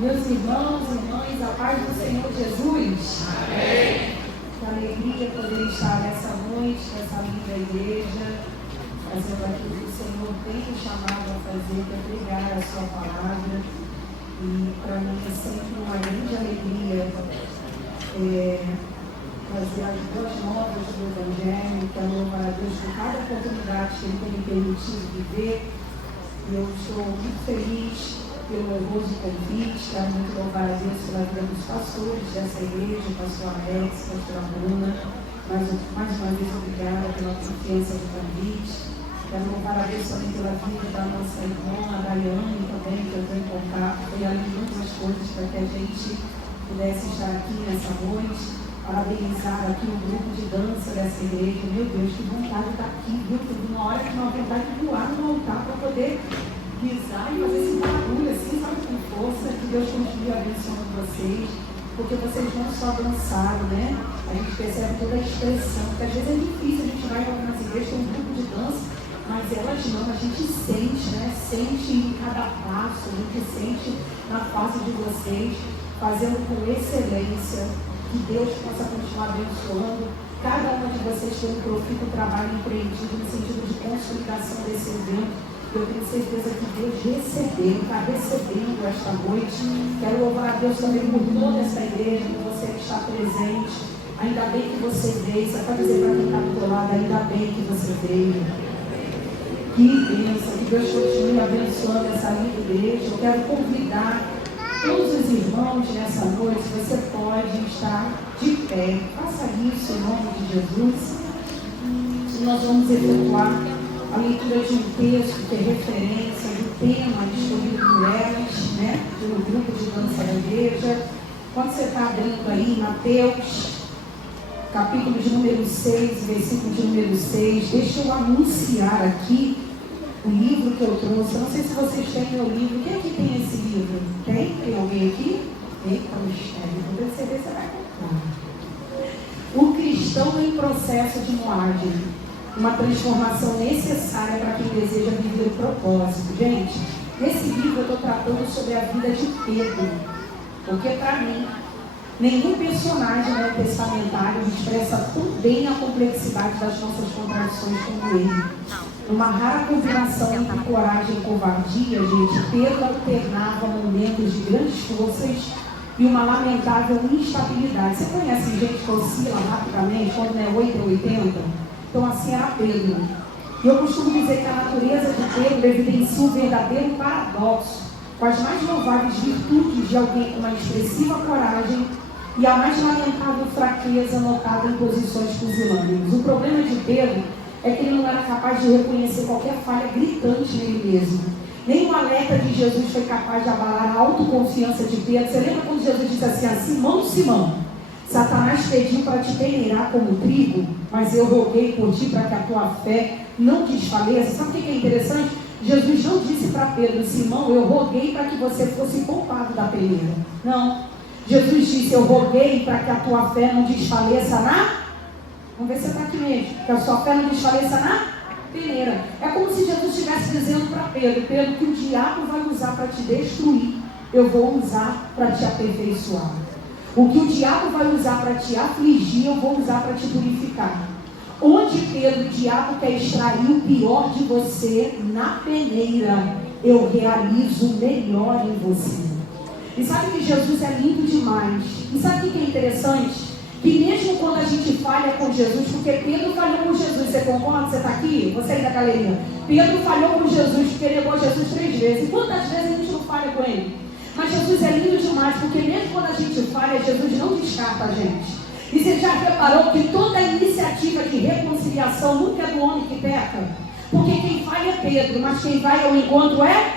Meus irmãos e irmãs, a paz do Senhor Jesus. Amém. Que alegria poder estar nessa noite, nessa linda igreja, fazendo aquilo que o Senhor tem me chamado a fazer, que é pregar a sua palavra. E para mim é sempre uma grande alegria fazer as boas novas do Evangelho, que é louvar a Deus por cada oportunidade que Ele tem me permitido viver. E eu estou muito feliz pelo honroso convite, quero muito louvar a Deus pela vida dos pastores dessa igreja, pastor Alex, pastora Bruna, mais uma vez obrigada pela confiança do convite. Quero louvar a Deus também pela vida da nossa irmã, a Daiane também, que eu estou em contato, foi além de muitas coisas para que a gente pudesse estar aqui nessa noite. Parabenizar aqui o grupo de dança dessa igreja. Meu Deus, que vontade de estar aqui, viu? Teve uma hora que uma vontade de voar no altar para poder pisar e fazer esse barulho assim, sabe, com força. Que Deus continue abençoando vocês, porque vocês não só dançaram, né? A gente percebe toda a expressão, porque às vezes é difícil, a gente vai em algumas igrejas, tem um grupo de dança, mas elas não, a gente sente, né? Sente em cada passo, a gente sente na face de vocês, fazendo com excelência. Que Deus possa continuar abençoando cada uma de vocês pelo profícuo trabalho empreendido no sentido de consolidação desse evento. Eu tenho certeza que Deus está recebendo esta noite. Quero louvar a Deus também por toda essa igreja, por você que está presente. Ainda bem que você veio. Você pode dizer para quem está do teu lado, ainda bem que você veio. Que bênção, que Deus continue abençoando essa linda igreja. Eu quero convidar todos os irmãos nessa noite, você pode estar de pé. Faça isso em nome de Jesus. E nós vamos efetuar a leitura de um texto que é referência do tema escolhido por elas, né? Do grupo de dança da igreja. Quando você está abrindo aí, Mateus, capítulo de número 6, versículo de número 6, deixa eu anunciar aqui o livro que eu trouxe. Eu não sei se vocês têm meu livro. Quem aqui tem esse livro? Tem? Tem alguém aqui? Eita, mistério. Vou perceber, você vai comprar. O Cristão em Processo de Moagem. Uma transformação necessária para quem deseja viver o propósito. Gente, nesse livro eu estou tratando sobre a vida de Pedro. Porque para mim, nenhum personagem neotestamentário expressa tão bem a complexidade das nossas contradições como ele. Numa rara combinação entre coragem e covardia, gente, Pedro alternava momentos de grandes forças e uma lamentável instabilidade. Você conhece gente que oscila rapidamente, quando não é 8 ou 80? Então assim era Pedro. E eu costumo dizer que a natureza de Pedro evidencia um verdadeiro paradoxo, com as mais louváveis virtudes de alguém com uma expressiva coragem e a mais lamentável fraqueza notada em posições pusilânimes. O problema de Pedro é que ele não era capaz de reconhecer qualquer falha gritante nele mesmo. Nem o alerta de Jesus foi capaz de abalar a autoconfiança de Pedro. Você lembra quando Jesus disse assim, Simão, Simão, Satanás pediu para te peneirar como trigo, mas eu roguei por ti para que a tua fé não desfaleça. Sabe o que é interessante? Jesus não disse para Pedro, Simão, eu roguei para que você fosse poupado da peneira. Não. Jesus disse, eu roguei para que a tua fé não desfaleça na... Vamos ver se você está aqui mesmo. Que a sua fé não desfaleça na peneira. É como se Jesus estivesse dizendo para Pedro, Pedro, que o diabo vai usar para te destruir, eu vou usar para te aperfeiçoar. O que o diabo vai usar para te afligir, eu vou usar para te purificar. Onde, Pedro, o diabo quer extrair o pior de você, na peneira, eu realizo o melhor em você. E sabe que Jesus é lindo demais. E sabe o que é interessante? Que mesmo quando a gente falha com Jesus, porque Pedro falhou com Jesus, você concorda? Você está aqui? Você aí da galeria. Pedro falhou com Jesus, porque negou Jesus 3 vezes. E quantas vezes a gente não falha com ele? Mas Jesus é lindo demais, porque mesmo quando a gente falha, Jesus não descarta a gente. E você já reparou que toda iniciativa de reconciliação nunca é do homem que peca? Porque quem falha é Pedro, mas quem vai ao encontro é?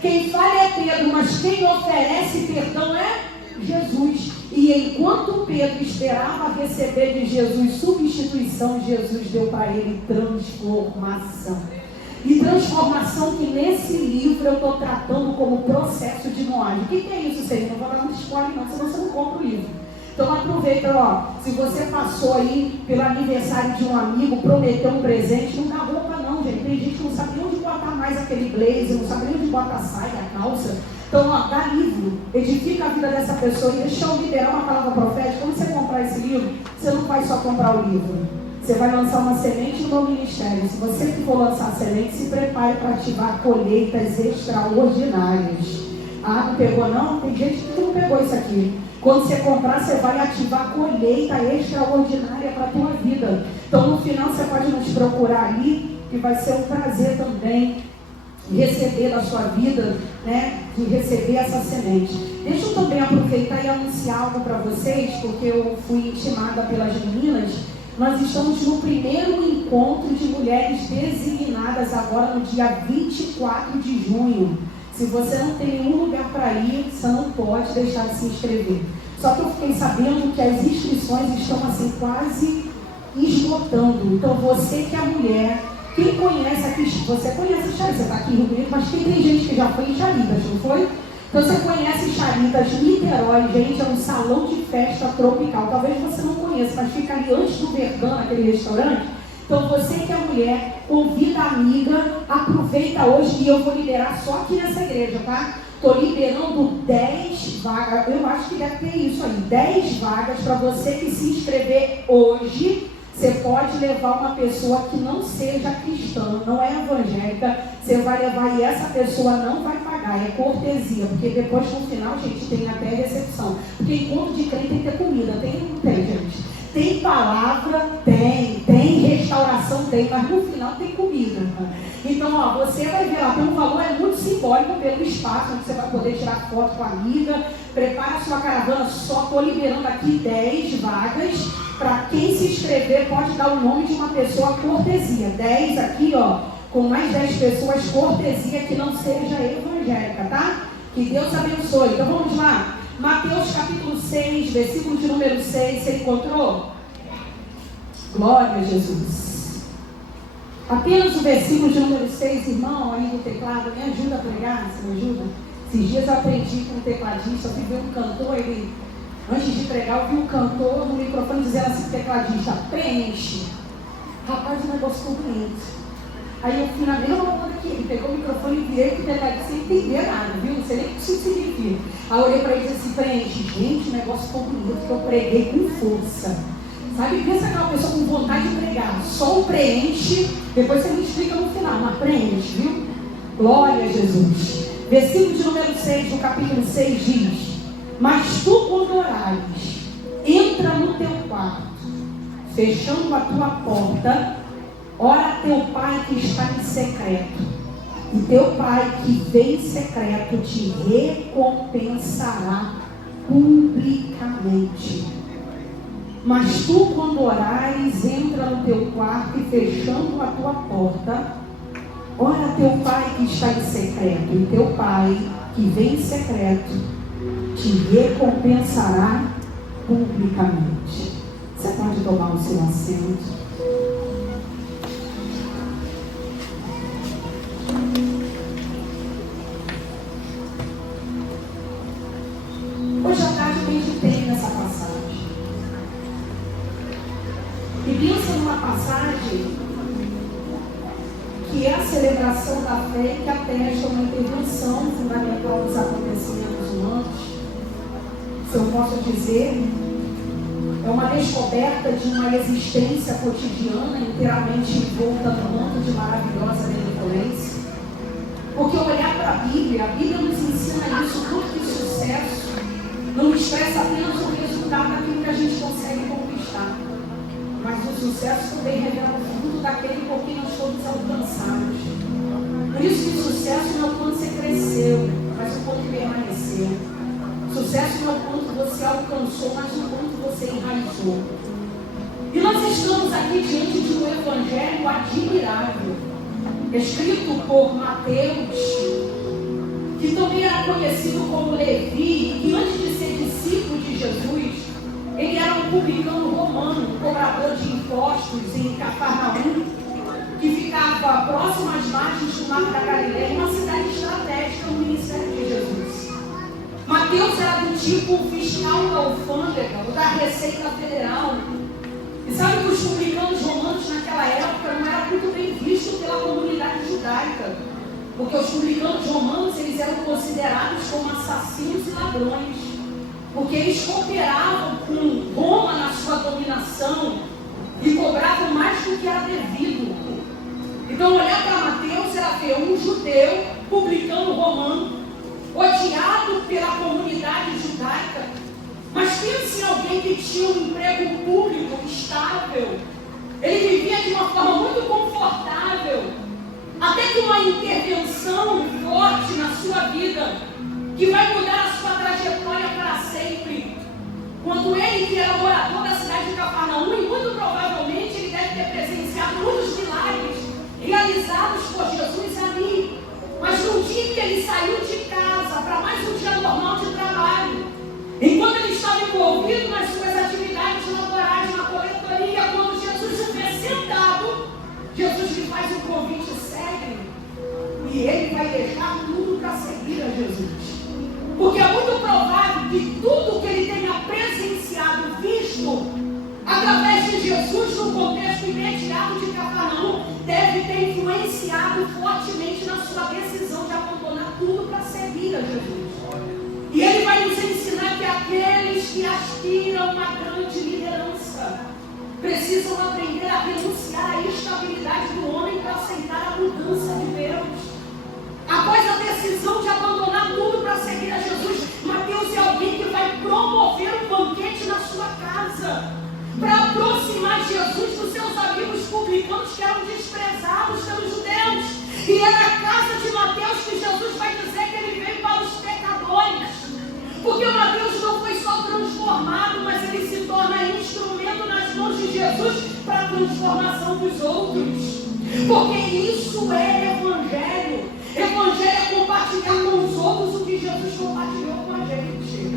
Quem falha é Pedro, mas quem oferece perdão é Jesus. E enquanto Pedro esperava receber de Jesus substituição, Jesus deu para ele transformação. E transformação que nesse livro eu estou tratando como processo de moagem. O que é isso, Senhor? Não vou dar muito spoiler não, senão você não compra o livro. Então aproveita, ó, se você passou aí pelo aniversário de um amigo, prometeu um presente, não dá roupa não, gente. Tem gente que não sabe nem onde botar mais aquele blazer, não sabe nem onde botar a saia, a calça. Então, dá livro, edifica a vida dessa pessoa. E deixa eu liberar uma palavra profética. Quando você comprar esse livro, você não vai só comprar o livro. Você vai lançar uma semente no meu ministério. Se você que for lançar a semente, se prepare para ativar colheitas extraordinárias. Ah, não pegou não? Tem gente que não pegou isso aqui. Quando você comprar, você vai ativar colheita extraordinária para a tua vida. Então, no final, você pode nos procurar ali, que vai ser um prazer também receber da sua vida, né? De receber essa semente. Deixa eu também aproveitar e anunciar algo para vocês, porque eu fui intimada pelas meninas. Nós estamos no primeiro encontro de mulheres designadas agora no dia 24 de junho. Se você não tem nenhum lugar para ir, você não pode deixar de se inscrever. Só que eu fiquei sabendo que as inscrições estão assim quase esgotando. Então você que é mulher, quem conhece aqui, você conhece Charitas, você está aqui em Rio Bonito, mas tem gente que já foi em Charitas, não foi? Então você conhece Charitas, Niterói, gente, é um salão de festa tropical. Talvez você não conheça, mas fica ali antes do Verdão, aquele restaurante. Então você que é mulher, convida a amiga, aproveita hoje, e eu vou liberar só aqui nessa igreja, tá? Estou liberando 10 vagas, eu acho que deve ter isso aí, 10 vagas para você que se inscrever hoje. Você pode levar uma pessoa que não seja cristã, não é evangélica, você vai levar e essa pessoa não vai pagar, é cortesia, porque depois no final, gente, tem até recepção. Porque encontro de crente tem que ter comida, tem ou não tem, gente? Tem palavra? Tem restauração? Tem, mas no final tem comida. Então, ó, você vai ver lá, tem um valor muito simbólico pelo espaço, onde você vai poder tirar foto com a amiga, prepara a sua caravana, só estou liberando aqui 10 vagas, para quem se inscrever pode dar o nome de uma pessoa cortesia, 10 aqui, ó, com mais 10 pessoas, cortesia que não seja evangélica, tá? Que Deus abençoe. Então vamos lá. Mateus capítulo 6, versículo de número 6, você encontrou? Glória a Jesus. Apenas o versículo de número 6, irmão, aí do teclado, me ajuda a pregar, você me ajuda? Esses dias eu aprendi com um tecladista, eu fui ver um cantor, ele, antes de pregar, eu vi um cantor no microfone dizendo assim, tecladista, preenche. Rapaz, o negócio ficou bonito. Aí eu fui na mesma hora que ele pegou o microfone e virei que o tecladista sem entender nada, viu? Não sei nem o que isso significa. Aí eu olhei para ele e disse assim, preenche. Gente, o negócio ficou bonito, porque eu preguei com força. Sabe, pensa aquela pessoa com vontade de pregar. Só o preenche, depois você me explica no final, mas preenche, viu? Glória a Jesus. Versículo de número 6, do capítulo 6 diz, mas tu quando orares, entra no teu quarto, fechando a tua porta, ora teu Pai que está em secreto, e teu Pai que vem em secreto te recompensará publicamente. Mas tu, quando orares, entra no teu quarto e fechando a tua porta, ora teu Pai que está em secreto, e teu Pai que vem em secreto te recompensará publicamente. Você pode tomar o seu assento. Hoje à tarde eu meditei nessa passagem. E pensa numa passagem que é a celebração da fé que atesta uma intervenção fundamental dos acontecimentos humanos. Se eu posso dizer, é uma descoberta de uma existência cotidiana inteiramente envolta no manto de maravilhosa benevolência. Porque olhar para a Bíblia nos ensina isso, tudo que sucesso não expressa apenas o resultado daquilo que a gente consegue conquistar, mas o sucesso também revela o fruto daquele por quem nós fomos alcançados. Por isso que sucesso não é o quanto você cresceu, mas o quanto permaneceu. Sucesso não é o quanto você alcançou, mas o quanto você enraizou. E nós estamos aqui diante de um evangelho admirável, escrito por Mateus, que também era conhecido como Levi, que antes de ser discípulo de Jesus, ele era um publicano romano, um cobrador de impostos em Cafarnaum, que ficava próximo às margens do Mar da Galileia, uma cidade estratégica no ministério de Jesus. Mateus era do tipo fiscal da alfândega, ou da Receita Federal. E sabe que os publicanos romanos naquela época não eram muito bem vistos pela comunidade judaica, porque os publicanos romanos, eles eram considerados como assassinos e ladrões, porque eles cooperavam com Roma na sua dominação e cobravam mais do que era devido. Então, olhar para Mateus era ver um judeu, publicano romano, odiado pela comunidade judaica, mas pense em alguém que tinha um emprego público estável. Ele vivia de uma forma muito confortável, até que uma intervenção forte na sua vida, que vai mudar a sua trajetória para sempre. Quando ele, que era morador da cidade de Cafarnaum, e muito provavelmente ele deve ter presenciado muitos milagres realizados por Jesus ali. Mas no dia que ele saiu de casa para mais um dia normal de trabalho, enquanto ele estava envolvido nas suas atividades laborais, na coletoria, quando Jesus o vê sentado, Jesus lhe faz um convite sério. E ele vai deixar tudo para seguir a Jesus. Porque é muito provável que tudo que ele tenha presenciado, visto, através de Jesus, no contexto imediato de Cafarnaum, deve ter influenciado fortemente na sua decisão de abandonar tudo para seguir a Jesus. E ele vai nos ensinar que aqueles que aspiram a uma grande liderança precisam aprender a renunciar à estabilidade do homem para aceitar a mudança de Deus. Após a decisão de abandonar tudo para seguir a Jesus, Mateus é alguém que vai promover um banquete na sua casa, para aproximar Jesus dos seus amigos publicanos que eram desprezados pelos judeus. E é na casa de Mateus que Jesus vai dizer que ele veio para os pecadores. Porque Mateus não foi só transformado, mas ele se torna instrumento nas mãos de Jesus para a transformação dos outros. Porque isso é evangelho. Evangelho é compartilhar com os outros o que Jesus compartilhou com a gente.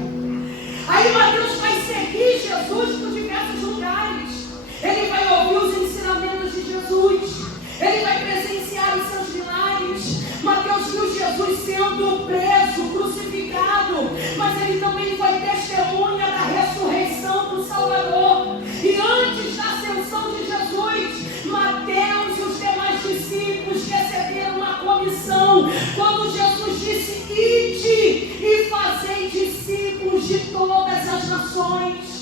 Aí Mateus vai seguir Jesus por diversos lugares. Ele vai ouvir os ensinamentos de Jesus. Ele vai presenciar os seus milagres. Mateus viu Jesus sendo preso, crucificado, mas ele também foi testemunha da ressurreição do Salvador. E antes da ascensão de Jesus, Mateus e os demais discípulos receberam uma comissão, quando Jesus disse: ide e fazei discípulos de todas as nações.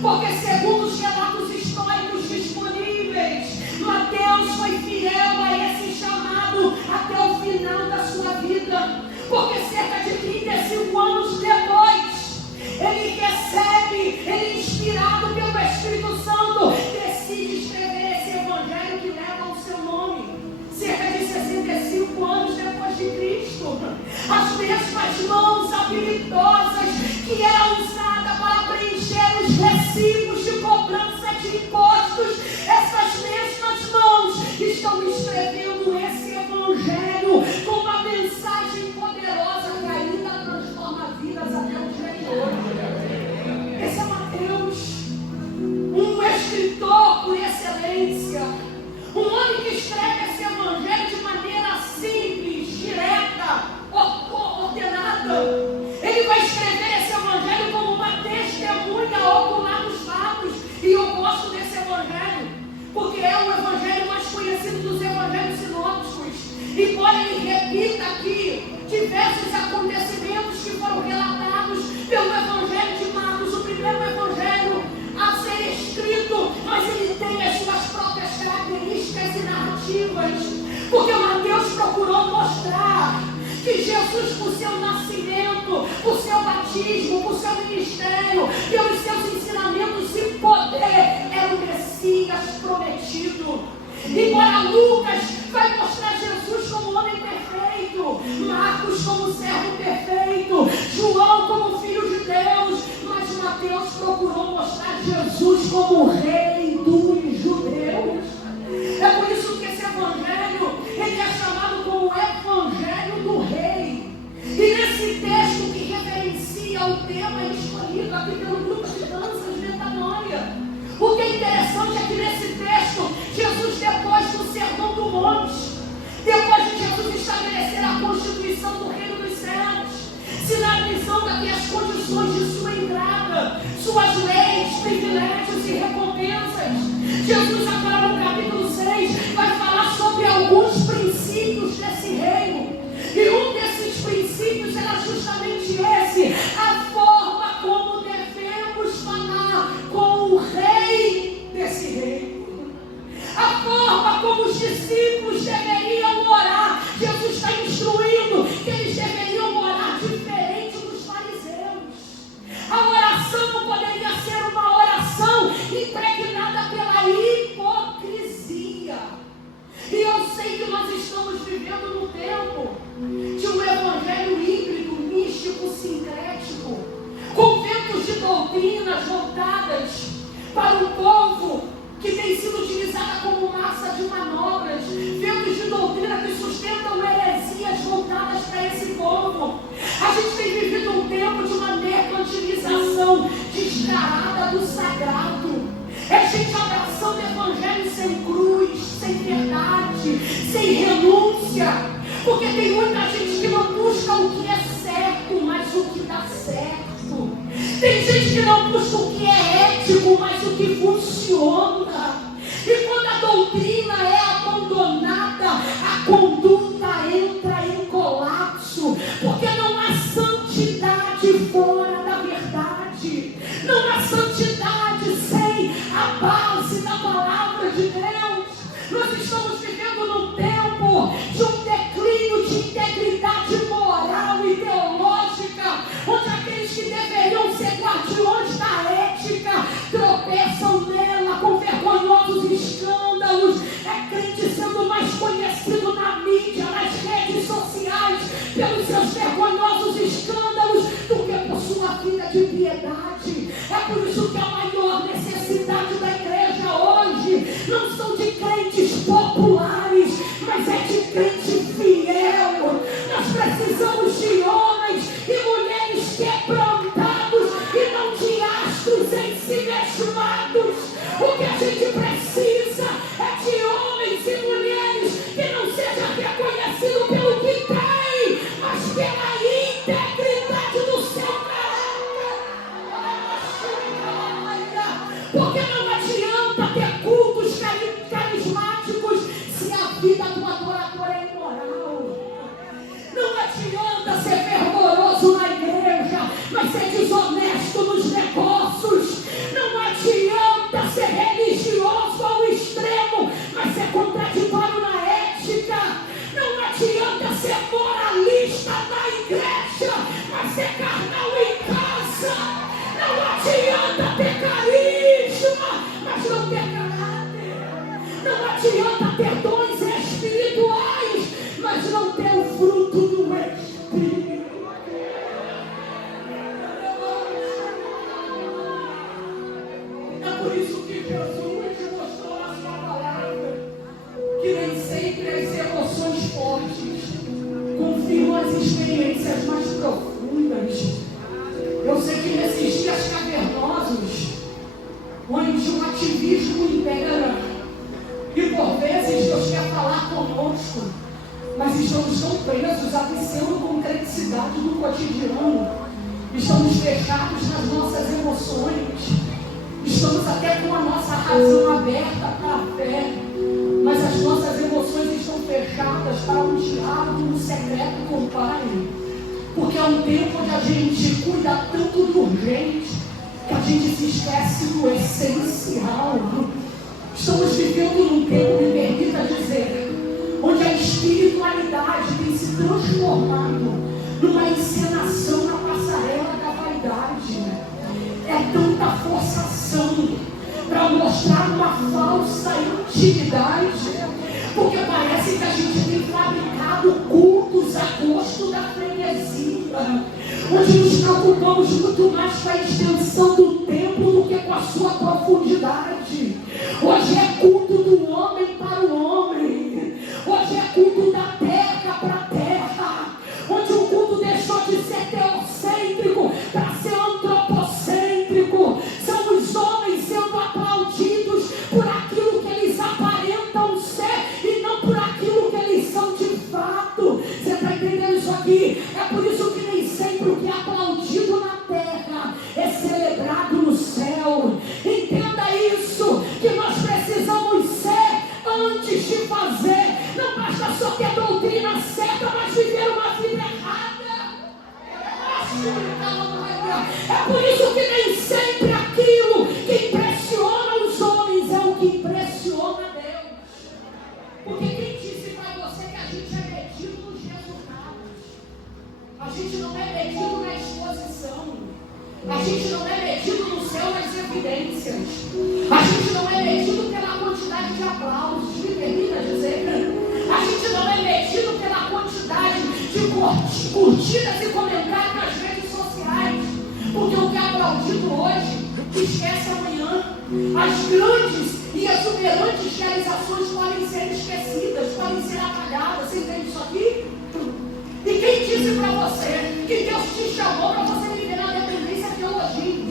Porque segundo os relatos históricos disponíveis, Mateus foi fiel a esse chamado até o final da sua vida. Porque cerca de 35 anos depois, ele recebe, ele inspirado pelo Espírito Santo, decide escrever esse evangelho que leva o seu nome. Cerca de 65 anos depois de Cristo, as mesmas mãos habilidosas que eram usadas para preencher os recibos de cobrança de impostos, essas mesmas mãos estão escrevendo esse evangelho com uma mensagem poderosa que ainda transforma vidas até o dia de hoje. Esse é Mateus, um escritor por excelência, um homem que escreve esse evangelho de maneira simples, direta, ordenada. Ele vai escrever esse evangelho como uma testemunha ocular dos fatos. E eu gosto desse evangelho, porque é o evangelho mais conhecido dos evangelhos sinópticos. Embora ele repita aqui diversos acontecimentos que foram relatados pelo evangelho de Marcos, o primeiro evangelho a ser escrito, mas ele tem as suas próprias características e narrativas. Porque Mateus procurou mostrar que Jesus, por seu nascimento, por seu batismo, por seu ministério, pelos seus ensinamentos e poder, era o Messias prometido. Embora Lucas vai mostrar Jesus como homem perfeito, Marcos como servo perfeito, João como filho de Deus, mas Mateus procurou mostrar Jesus como rei dos judeus. É por isso que esse evangelho, ele é chamado como o evangelho do rei. E nesse texto que referencia o tema escolhido aqui pelo grupo de danças Metanoia, o que é interessante é que nesse texto, Jesus, depois do Sermão do Monte, depois de Jesus estabelecer a constituição do reino dos céus, sinalizando aqui as condições de sua entrada, suas leis, privilégios e recompensas, Jesus agora no capítulo 6 vai falar sobre alguns princípios desse reino. E como os discípulos deveriam orar. Jesus está instruindo que eles deveriam orar diferente dos fariseus. A oração não poderia ser uma oração impregnada pela hipocrisia. E eu sei que nós estamos vivendo no tempo de um evangelho híbrido, místico, sincrético, com ventos de doutrinas voltadas para um povo que tem sido utilizada como massa de manobras, ventos de doutrina que sustentam heresias voltadas para esse povo. A gente tem vivido um tempo de uma mercantilização descarada do sagrado. É gente abraçando o evangelho sem cruz, sem verdade, sem renúncia. Porque tem muita gente que não busca o que é certo, mas o que dá certo. Tem gente que não busca o que é ético, mas o que funciona. E quando a doutrina é abandonada, a conduta entra em colapso. Porque não há santidade fora da verdade. Não há santidade sem a base da palavra de Deus. Nós estamos vivendo num tempo de um declínio de integridade moral e teológica, onde aqueles que deveriam ser guardiões da ética tropeçam nela com vergonhosos escândalos. É crente sendo mais conhecido na mídia, nas redes sociais, pelos seus vergonhosos escândalos do que por sua vida de piedade. É por isso que a maior necessidade da igreja hoje não são de crentes populares, mas é de crente fiel. Nós precisamos de homens e mulheres quebrantados e não de astros em si mesmados. O que a gente precisa é de homens e mulheres que não sejam reconhecidos pelo que tem, mas pela integridade do seu caráter. Porque não adianta ter cultos carismáticos se a vida do adorador é imoral. Não adianta ser fervoroso na igreja, mas ser desonesto nos negócios. Não adianta ser religioso ao extremo, mas ser contraditório na ética. Não adianta ser moralista na igreja, mas ser carnal em casa. Não adianta ter carisma, mas não ter caráter. Não adianta ter dons espirituais, mas não ter o fruto do Espírito. É por isso que Jesus mostrou na sua palavra que nem sempre as emoções fortes confirmam as experiências mais profundas. Eu sei que nesses dias cavernosos, onde um ativismo impera, e por vezes Deus quer falar conosco, mas estamos tão presos à pseudo-concreticidade do cotidiano, estamos fechados nas nossas emoções, estamos até com a nossa razão aberta para a fé, mas as nossas emoções estão fechadas para um diálogo no secreto com o Pai. Porque é um tempo onde a gente cuida tanto do urgente que a gente se esquece do essencial. Estamos vivendo num tempo, me permita dizer, onde a espiritualidade tem se transformado numa encenação na passarela da vaidade. É tanta forçação para mostrar uma falsa intimidade, porque parece que a gente tem fabricado cultos a gosto da freguesia, onde nos preocupamos muito mais com a extensão do templo do que com a sua profundidade. Hoje é culto do homem para o homem, hoje é culto da terra para a terra, onde o culto deixou de ser teocêntrico para ser antropocêntrico. São os homens sendo aplaudidos por aquilo que eles aparentam ser e não por aquilo que eles são de fato. Você está entendendo isso aqui? É por isso que nem sempre o que é aplaudido na terra é celebrado aplausos. Me permita dizer, a gente não é medido pela quantidade de curtidas e comentários nas redes sociais, porque o que é aplaudido hoje esquece amanhã. As grandes e exuberantes realizações podem ser esquecidas, podem ser apagadas. Você entende isso aqui? E quem disse para você que Deus te chamou para você viver na dependência de elogios,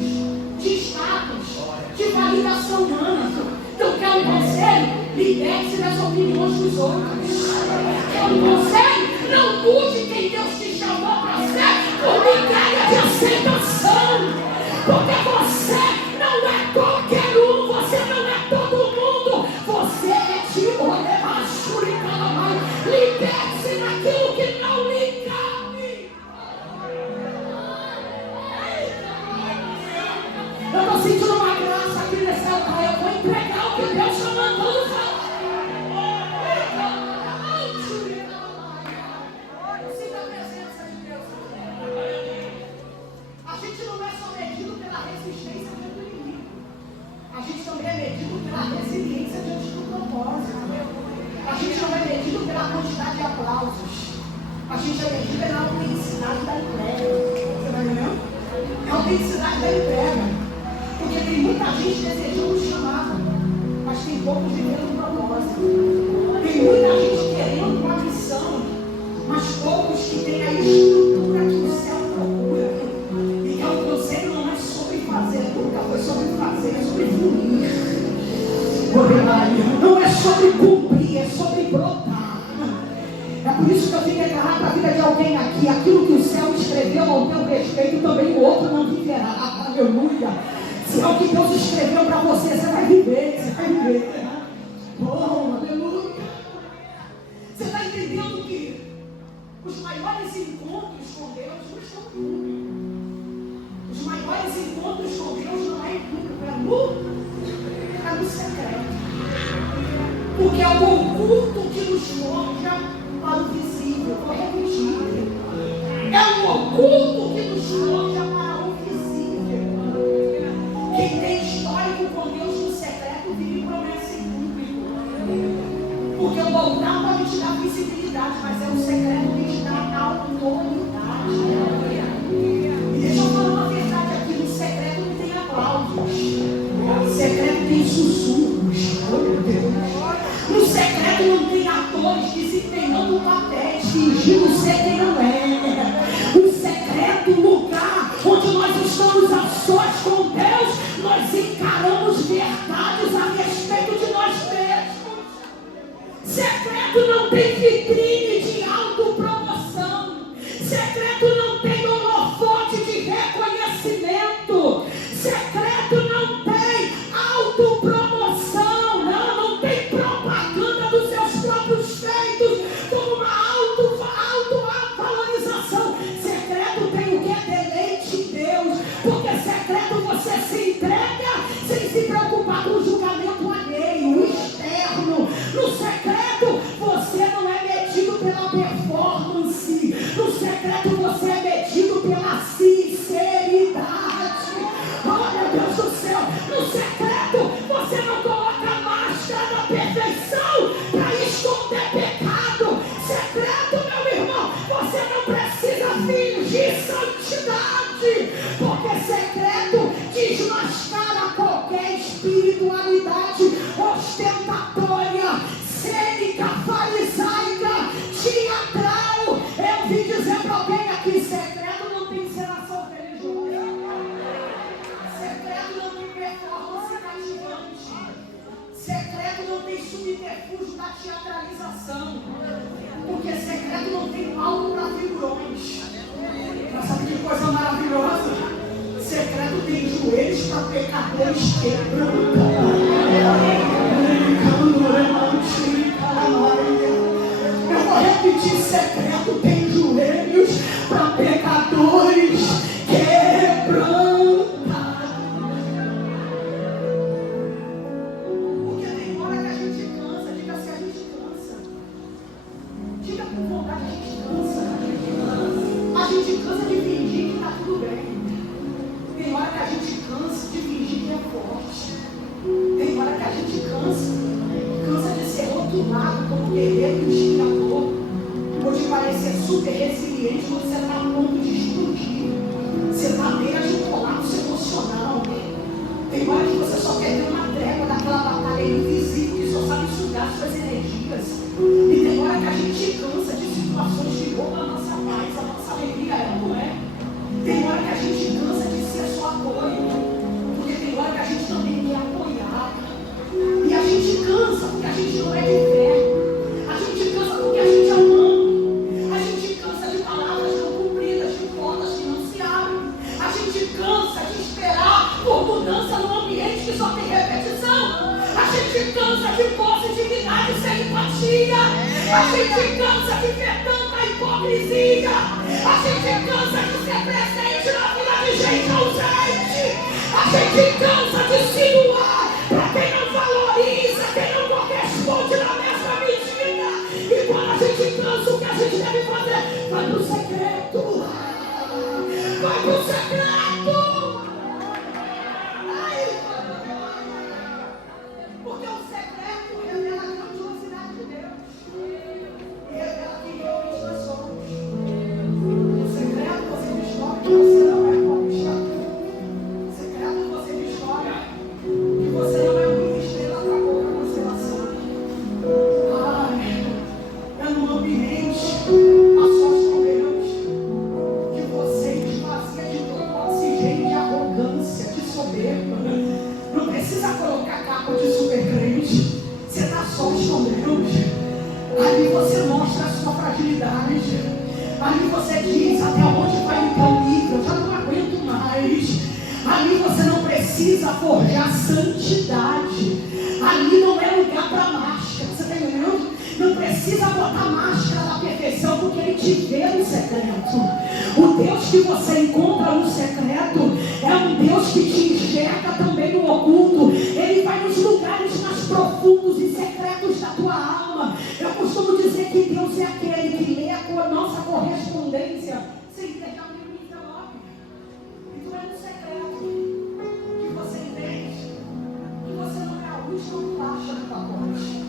de status, de validação humana? Então, quer um conselho? Liberte-se das opiniões dos outros. Quer um conselho? Não mude quem Deus te chamou para ser por migalha de aceitação. Porque você não é qualquer um, você não é todo mundo. Você é de liberte-se daquilo que não lhe cabe. Eu estou sentindo uma graça aqui nesse altar. Eu vou entregar o que Deus está mandando falar. Sinta a presença de Deus. A gente não é só medido pela resistência diante do inimigo. A gente também é medido pela resiliência diante do propósito. A gente não é medido pela quantidade de aplausos. A gente é medido pela autenticidade da entrega. Você vai entendendo? É a autenticidade da entrega. Porque tem muita gente desejando o chamado, mas tem poucos vivendo o propósito. Tem muita gente querendo uma missão, mas poucos que têm a estrutura que o céu procura. Então o conselho não é sobre fazer, nunca foi sobre fazer, é sobre fluir. Não é sobre cumprir, é sobre brotar. É por isso que eu tenho que declarar para a vida de alguém aqui: aquilo que o céu escreveu ao teu respeito, também o outro não viverá. Aleluia. Se é o que Deus escreveu para você, você vai viver, você vai viver. Oh, aleluia. Você está entendendo que os maiores encontros com Deus não estão no público. Os maiores encontros com Deus não é em público, é no secreto. Porque é o oculto que nos forja para o visível. Vou repetir. É o oculto que nos forja para o visível. Quem tem histórico com Deus no secreto vive promessa em público. Porque o altar pode te dar visibilidade, mas é o secreto que te dá autoridade. E deixa eu falar uma verdade aqui: no secreto não tem aplausos. No secreto tem sussurros. No secreto não tem atores desempenhando papéis, fingindo ser quem não é. O secreto, o lugar onde nós estamos a sós com Deus, nós encaramos verdades a respeito de nós mesmos. Secreto não tem vitrine de autopromoção. Secreto não tem holofote de reconhecimento. Secreto não tem autopromoção. Não tem propaganda dos seus próprios feitos como uma autovalorização. Secreto tem o que é deleite em Deus. Porque secreto você se entrega sem se preocupar com o julgamento alheio, externo. No secreto você não é medido pela performance. No secreto você é medido pela sinceridade. Oh, meu Deus do céu. No secreto você não coloca a máscara da perfeição para esconder pecado. Secreto, meu irmão, você não precisa fingir santidade. Porque secreto desmascara qualquer espiritualidade ostentatória, cênica, farisaica, teatral. Eu vim dizer para alguém aqui: secreto não tem encenação religiosa. Secreto não tem performance cativante. Secreto não tem subterfúgio da teatralização. Porque secreto não tem palco para figurões. Mas sabe que coisa maravilhosa? Secreto tem joelhos para pecadores quebrantados. Eu vou repetir: secreto tem joelhos para pecadores quebrantados. Porque tem hora que a gente cansa. Diga se a gente cansa. Diga com vontade: a gente cansa. A gente cansa de fingir que está tudo bem. Tem hora que a gente cansa de fingir que é forte. Tem hora que a gente rotulado como guerreiro inspirador, pode parecer super resiliente, quando você está no ponto de explodir. Você está à beira de um colapso emocional. Tem hora que você só quer ter uma trégua daquela batalha invisível que só sabe sugar suas energias. E tem hora que a gente cansa de situações que roubam a nossa paz, a nossa alegria, é ou não é? Tem hora que a gente cansa de ser só apoio, porque tem hora que a gente também quer apoiar. E a gente cansa porque a gente não é de fé. A gente cansa porque a gente é humano. A gente cansa de palavras não cumpridas, de portas que não se abrem. A gente cansa de esperar por mudança num ambiente que só tem repetição. A gente cansa de posse de dignidade sem empatia. A gente cansa de ver tanta hipocrisia. A gente cansa de ser presente na vida de gente ausente. A gente cansa de se doar para quem não valoriza, quem não corresponde na mesma medida. E quando a gente cansa, o que a gente deve fazer? Vai pro secreto. Vai pro secreto. Porque o secreto revela a grandiosidade de Deus. E revela quem realmente nós somos. O secreto você descobre que você não é conquistador. O secreto você descobre que você não é uma estrela para pouca constelação. É num ambiente a sós com Deus que você esvazia de todo o oxigênio de arrogância, de soberba. Não precisa colocar capa de super crente. Você está sós com Deus. Ali você mostra a sua fragilidade. Ali você diz até onde vai me dar o nível. Eu já não aguento mais. Ali você não precisa forjar santidade. Ali não é lugar para máscara. Você está entendendo? Não precisa botar máscara da perfeição, porque Ele te vê no secreto. O Deus que você encontra no secreto é um Deus que te enxerga também no oculto. Ele vai nos lugares mais profundos e secretos da tua alma. Eu costumo dizer que Deus é aquele que lê a nossa correspondência sem ter abrir o envelope. Então é no secreto que você entende que você não é a última bolacha do pacote.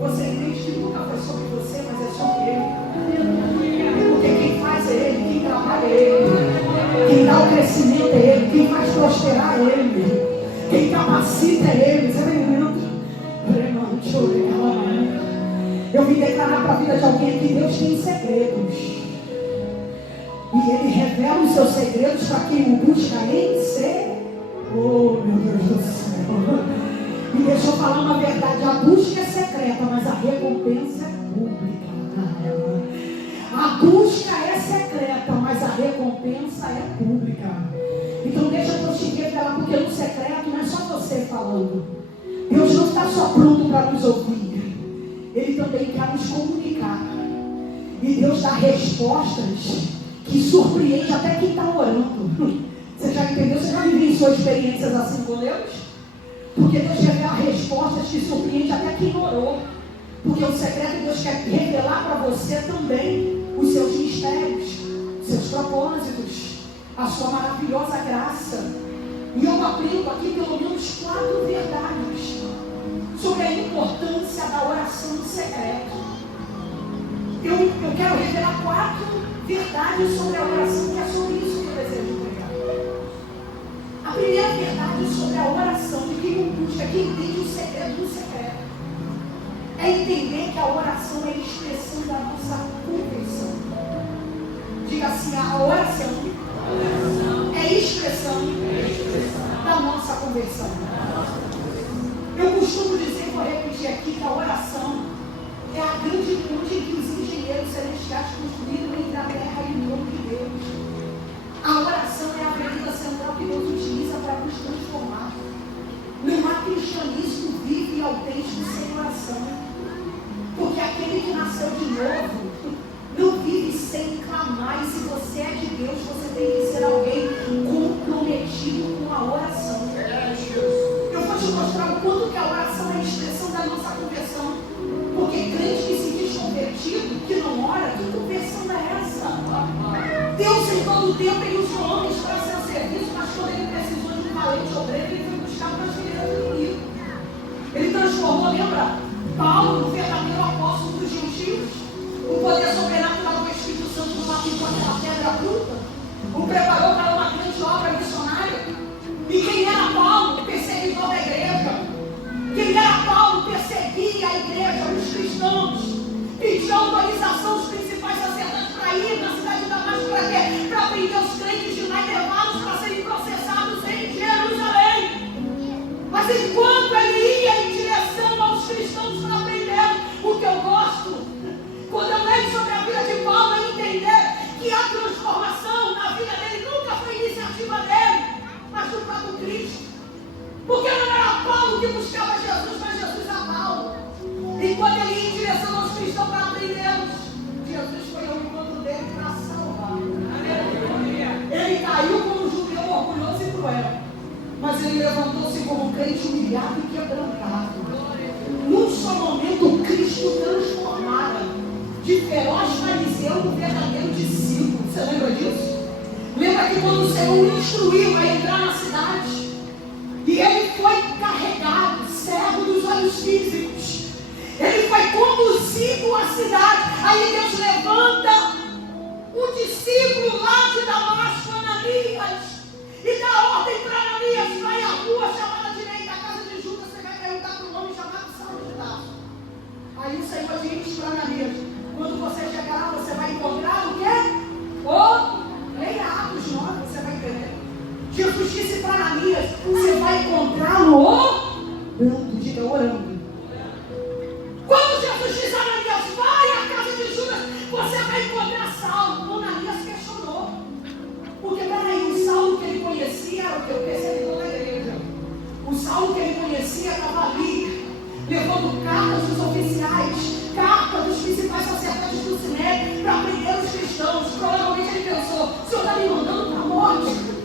Você entende que nunca foi sobre você, mas é sobre Ele. Porque quem faz é Ele, quem trabalha é Ele, quem dá o crescimento é Ele, quem faz prosperar é Ele, quem capacita é Ele. Você está entendendo? Eu vim declarar para a vida de alguém que Deus tem segredos. E Ele revela os seus segredos para quem o busca em ser. Oh, meu Deus do céu. E deixa eu falar uma verdade. A busca é secreta, mas a recompensa é pública. A busca é secreta, mas a recompensa é pública. Então deixa eu te revelar, porque no secreto não é só você falando. Deus não está só pronto para nos ouvir. Ele também quer nos comunicar. E Deus dá respostas que surpreendem até quem está orando. Você já entendeu? Você já vivenciou experiências assim com Deus? Porque Deus revela respostas que surpreendem até quem orou. Porque o secreto Deus quer revelar para você também os seus mistérios, seus propósitos, a sua maravilhosa graça. E eu aprendo aqui pelo menos 4 verdades sobre a importância da oração no secreto. Eu quero revelar 4 verdades sobre a oração, que é sobre isso que eu desejo pregar. A primeira verdade sobre a oração, de quem busca, quem entende o segredo do secreto, é entender que a oração é a expressão da nossa conversão. Diga assim, a oração é expressão da nossa conversão. Eu costumo dizer, vou repetir aqui, que a oração é a grande ponte em que os engenheiros celestiais construíram entre a terra e o nome de Deus. A oração é a avenida central que Deus utiliza para nos transformar. Não há cristianismo vivo e autêntico sem oração. Porque aquele que nasceu de novo não vive sem clamar. E se você é de Deus, você tem que ser alguém comprometido com a oração. Eu vou te mostrar o quanto que a oração é a expressão da nossa conversão. Porque crente que se diz convertido, que não ora, que conversão é essa? Deus em todo o tempo ele usou homens para seu serviço, mas quando ele precisou de um valente obreiro, ele foi buscar para as filhas do inimigo. Ele transformou, lembra? Paulo no verdadeiro Jesus foi ao encontro dele para salvar. Ele caiu como um judeu orgulhoso e cruel, mas ele levantou-se como um crente humilhado e quebrantado. Num só momento, Cristo transformara de feroz fariseu no verdadeiro discípulo. Você lembra disso? Lembra que quando o Senhor o instruiu a entrar na cidade, e ele foi carregado, cego dos olhos físicos, ele foi conduzido à cidade. Aí Deus levanta o discípulo lá de Damasco, Ananias, e dá ordem para Ananias: vai à rua chamada direita, a casa de Judas, você vai perguntar para um homem chamado Saulo de Tarso. Aí o Senhor diz para Ananias: quando você chegar lá, você vai encontrar o quê? Leia Atos 9, você vai entender. Jesus disse para Ananias: você vai encontrá-lo orando. Diga, orando. Quando Jesus disse a Ananias: vai à casa de Judas, você vai encontrar Saulo. Ananias questionou. Porque peraí, o Saulo que ele conhecia era o que? O perseguidor da igreja. O Saulo que ele conhecia estava ali, levando cartas dos oficiais, cartas dos principais sacerdotes do Sinédrio para prender os cristãos. Provavelmente ele pensou: o Senhor está me mandando para a morte.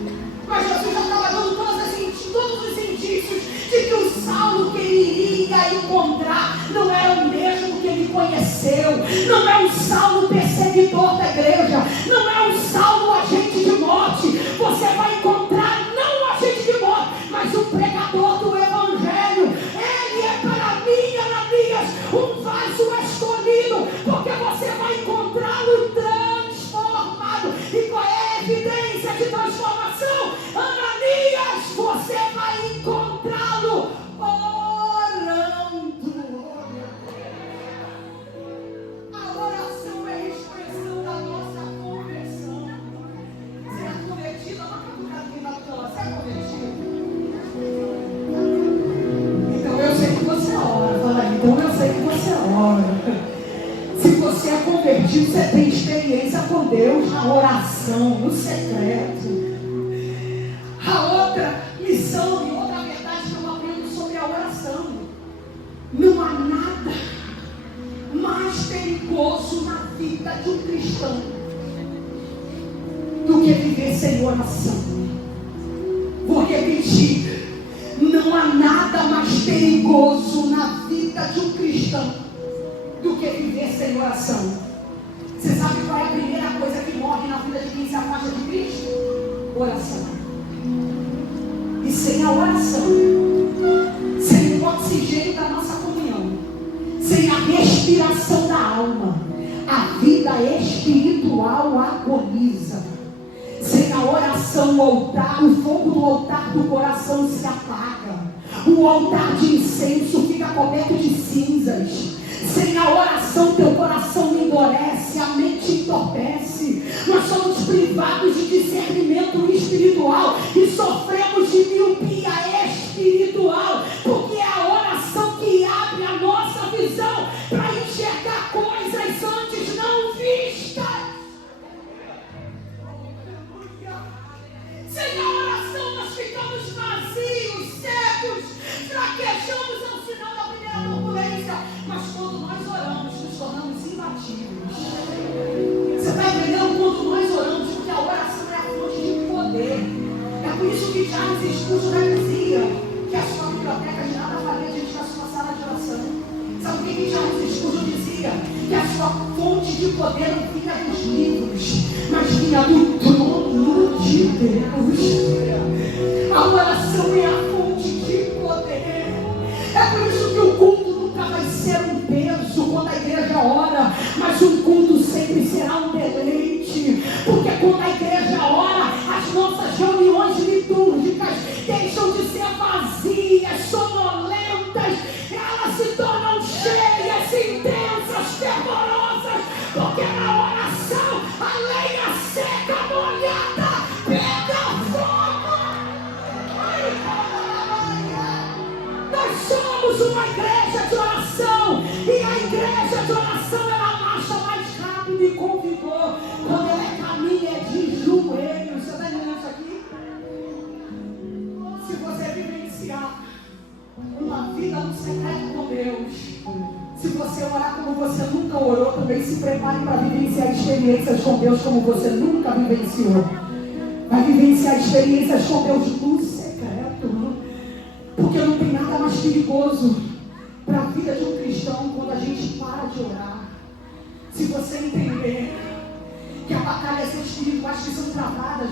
Mas Jesus já estava dando todos os indícios de que o Saulo que ele iria encontrar não era o mesmo que ele conheceu. Não é um Saulo perseguidor da igreja, não é um Saulo agente de morte. Você vai encontrar não o agente de morte, mas o pregador do evangelho. Ele é para mim, Ananias, um vaso escolhido, porque você vai encontrá-lo transformado. E qual é a evidência de transformação? Ananias, você vai encontrá-lo orando. A oração é a expressão da nossa conversão. Você é convertido? Olha o caminho da tua. Você é convertido? Então eu sei que você ora. Fala aí, então eu sei que você ora. Se você é convertido, você tem experiência com Deus na oração, no secreto. A outra lição e outra verdade que eu aprendo sobre a oração: não há nada mais perigoso na vida de um cristão do que viver sem oração. Vou repetir: não há nada mais perigoso na vida de um cristão do que viver sem oração. Você sabe qual é a primeira coisa que morre na vida de quem se afasta de Cristo? Oração. E sem a oração, sem o oxigênio da nossa comunhão, sem a respiração da alma, a vida espiritual agoniza. Sem a oração, o fogo do altar do coração se apaga. O altar de incenso fica coberto de cinzas. Sem a oração, teu coração endurece, a mente entorpece. Nós somos privados de discernimento espiritual e sofremos de miopia espiritual, porque é a oração que abre a nossa visão para enxergar coisas antes não vistas. Sem a oração, nós ficamos vazios, cegos, fraquejamos ao sinal da primeira turbulência. Mas quando nós oramos, nos tornamos imbatíveis. Você está entendendo? Quando nós oramos, porque a oração é a fonte de poder. É por isso que Charles Spurgeon dizia que a sua biblioteca de nada faria diante da sua sala de oração. Sabe o que Charles Spurgeon dizia? Que a sua fonte de poder não vinha dos livros, mas vinha do trono de Deus. A oração é a fonte de poder. É por isso que o culto nunca vai ser um peso quando a igreja ora, mas um culto sempre será um deleite. Porque quando a igreja ora, as nossas reuniões litúrgicas deixam de ser vazias, sonolentas, elas se tornam cheias, intensas, fervorosas, porque na oração a lenha seca, molhada, pega fogo. Se você orar como você nunca orou, também se prepare para vivenciar experiências com Deus como você nunca vivenciou. Vai vivenciar experiências com Deus no secreto. Porque não tem nada mais perigoso para a vida de um cristão quando a gente para de orar. Se você entender que as batalhas espirituais que são travadas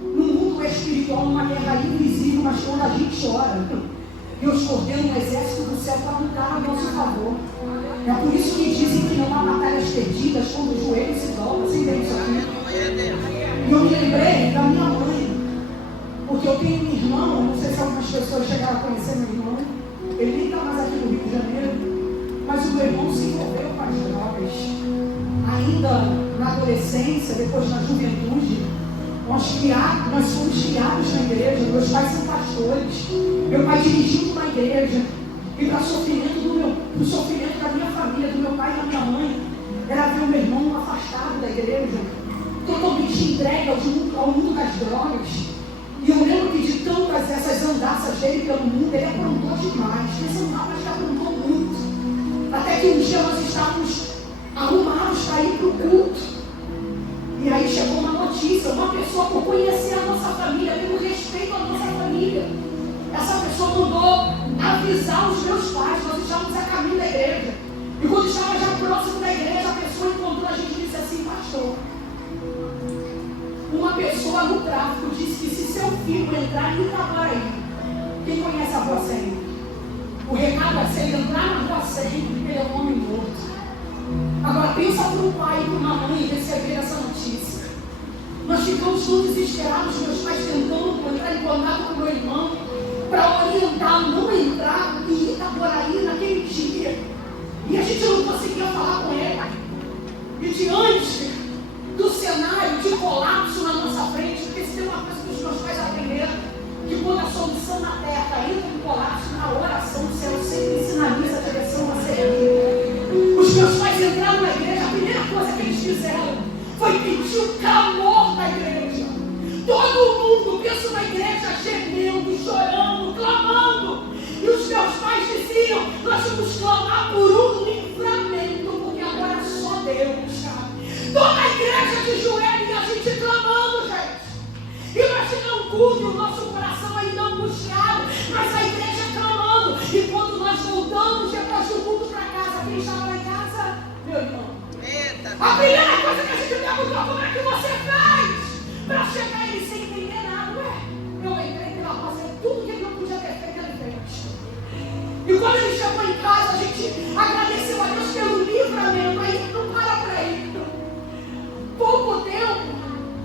no mundo espiritual, numa guerra invisível, mas quando a gente ora, Deus coordena um exército do céu para lutar a nosso favor. É por isso que dizem que não há batalhas perdidas quando o joelho se dobra. Você entende isso aqui? E eu me lembrei da minha mãe, porque eu tenho um irmão, não sei se algumas pessoas chegaram a conhecer meu irmão, ele nem está mais aqui no Rio de Janeiro, mas o meu irmão se envolveu com as drogas. Ainda na adolescência, depois na juventude, nós fomos criados na igreja, meus pais são pastores, meu pai dirigindo na igreja, e para o sofrimento da minha família, do meu pai e da minha mãe, era ver o meu irmão afastado da igreja, totalmente entregue ao mundo das drogas. E eu lembro que de tantas essas andanças dele pelo mundo, ele aprontou demais. Esse mas que aprontou muito. Até que um dia nós estávamos arrumados para ir para o culto. E aí chegou uma notícia, uma pessoa por conhecer a nossa família, pelo respeito à nossa família. Essa pessoa mandou avisar os meus pais, nós estávamos a caminho da igreja. E quando estava já próximo da igreja, a pessoa encontrou a gente e disse assim: pastor, uma pessoa no tráfico disse que se seu filho entrar em Itaboraí, quem conhece a Rua 100? O recado é: se ele entrar na Rua 100, ele é um homem morto. Agora pensa para um pai e para uma mãe receber essa notícia. Nós ficamos todos desesperados, meus pais tentando entrar em contato com o meu irmão para orientar, não entrar em Itaboraí naquele dia. E a gente não conseguia falar com ele. E diante do cenário de colapso na nossa frente, porque se tem uma coisa que os meus pais aprenderam, que quando a solução na terra entra em colapso, na oração o Senhor sempre sinaliza a direção a seguir. Os meus pais entraram na igreja, a primeira coisa que eles fizeram foi pedir o clamor da igreja. Todo mundo, penso na igreja, gemendo, chorando, clamando. E os meus pais diziam: nós vamos clamar por um livramento, porque agora só Deus, sabe? Toda a igreja de joelho e a gente clamando, gente. Imagina um culto, o nosso coração ainda angustiado, mas a igreja clamando. E quando nós voltamos depois do culto para casa, quem estava lá em casa? Meu irmão. A primeira coisa que a gente perguntou: como é que você fez para chegar ele sem entender nada? Ué, eu entrei pela roça, tudo que ele não podia ter feito, ele fez. E quando ele chegou em casa, a gente agradeceu a Deus pelo livramento. Aí não para por aí. Pouco tempo,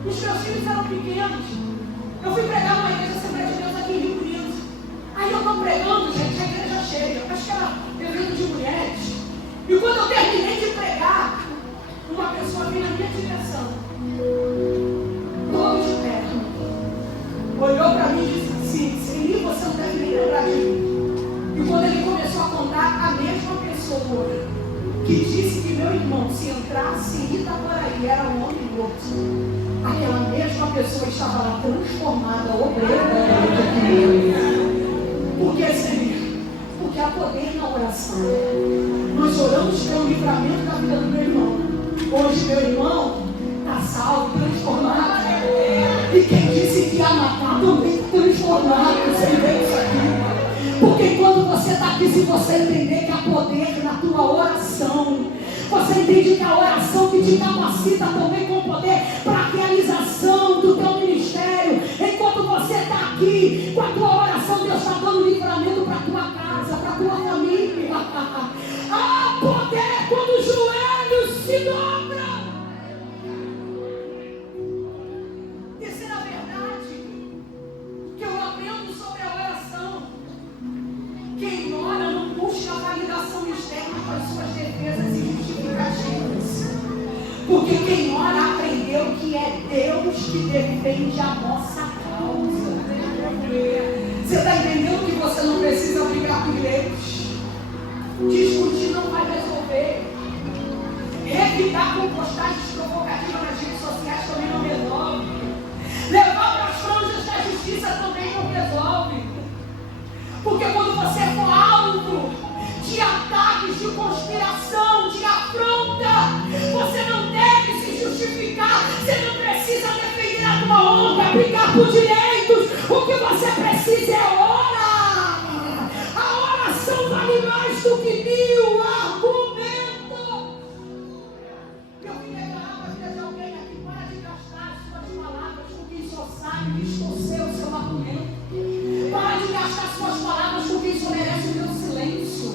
os meus filhos eram pequenos. Eu fui pregar numa igreja Assembleia de Deus aqui em Rio Bonito. Aí eu estou pregando, gente, a igreja cheia. Acho que era evento de mulheres. E quando eu terminei de pregar, uma pessoa veio na minha direção, todo de terno, olhou para mim e disse assim: Celi, você não deve nem lembrar de mim. E quando ele começou a contar, a mesma pessoa que disse que meu irmão, se entrasse em Itaboraí, era um homem morto, aquela mesma pessoa estava lá transformada, obreira da igreja. Por que, Senhor? Porque há poder na oração. Nós oramos pelo livramento da vida do meu irmão. Hoje meu irmão está salvo, transformado. E quem disse que ia matar também está transformado. Você entende isso aqui? Porque quando você está aqui, se você entender que há poder na tua oração, você entende que a oração que te capacita também com poder para a realização do teu ministério. Enquanto você está aqui, com a tua oração, Deus está dando livramento para a tua casa, para a tua família. Há poder quando os joelhos se dobram. Terceira verdade que eu aprendo sobre a oração: quem ora não busca a validação externa com as suas defesas e justificativas. Porque quem ora aprendeu que é Deus que defende a nossa causa. Você está entendendo que você não precisa brigar com Deus? Discutir não vai resolver. Revidar com postagens provocativas nas redes sociais também não resolve. Levar para as franjas da justiça também não resolve. Porque quando você for alvo de ataques, de conspiração, de afronta. Você não deve se justificar. Você não precisa defender a tua honra, brigar por direitos. O que você precisa é orar. A oração vale mais do que 1000 argumentos. Eu vim declarar para a vida de alguém aqui: para de gastar as suas palavras com quem só sabe distorcer o seu argumento. Para de gastar suas palavras com quem só merece o teu silêncio.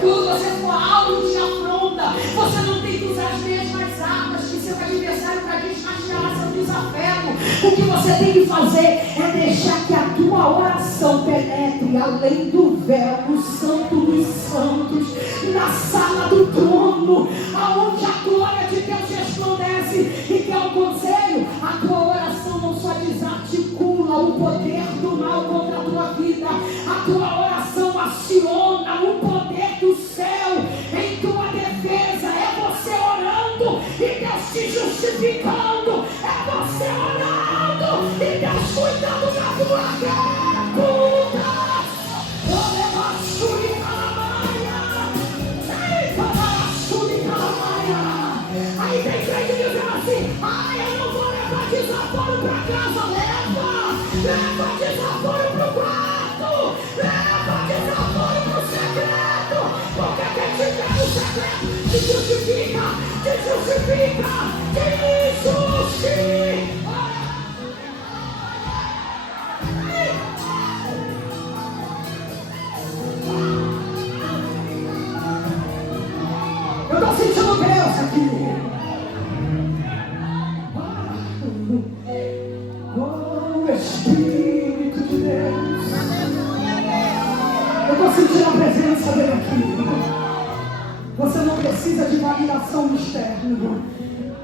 Quando você for alvo de afronta, você não tem que usar as mesmas armas que seu adversário para desmascarar seu desafeto. O que você tem que fazer é deixar que a tua oração penetre além do véu, no santo dos santos, na sala do trono, aonde a glória de Deus resplandece. E que é um conselho: a tua oração não só desarticula o poder do mal contra a tua vida, a tua oração aciona o poder do céu em tua defesa. É você orando e Deus te justificando. É você orando e Deus cuidando da tua guerra. Aí tem gente dizendo assim: ai, eu não vou levar desaforo para casa. Leva desaforo para o quarto, leva desaforo para o secreto, porque quem te der o secreto te justifica, te justifica, te justifica. Eu estou sentindo Deus aqui. Espírito de Deus, eu estou sentindo a presença dele aqui. Você não precisa de validação externa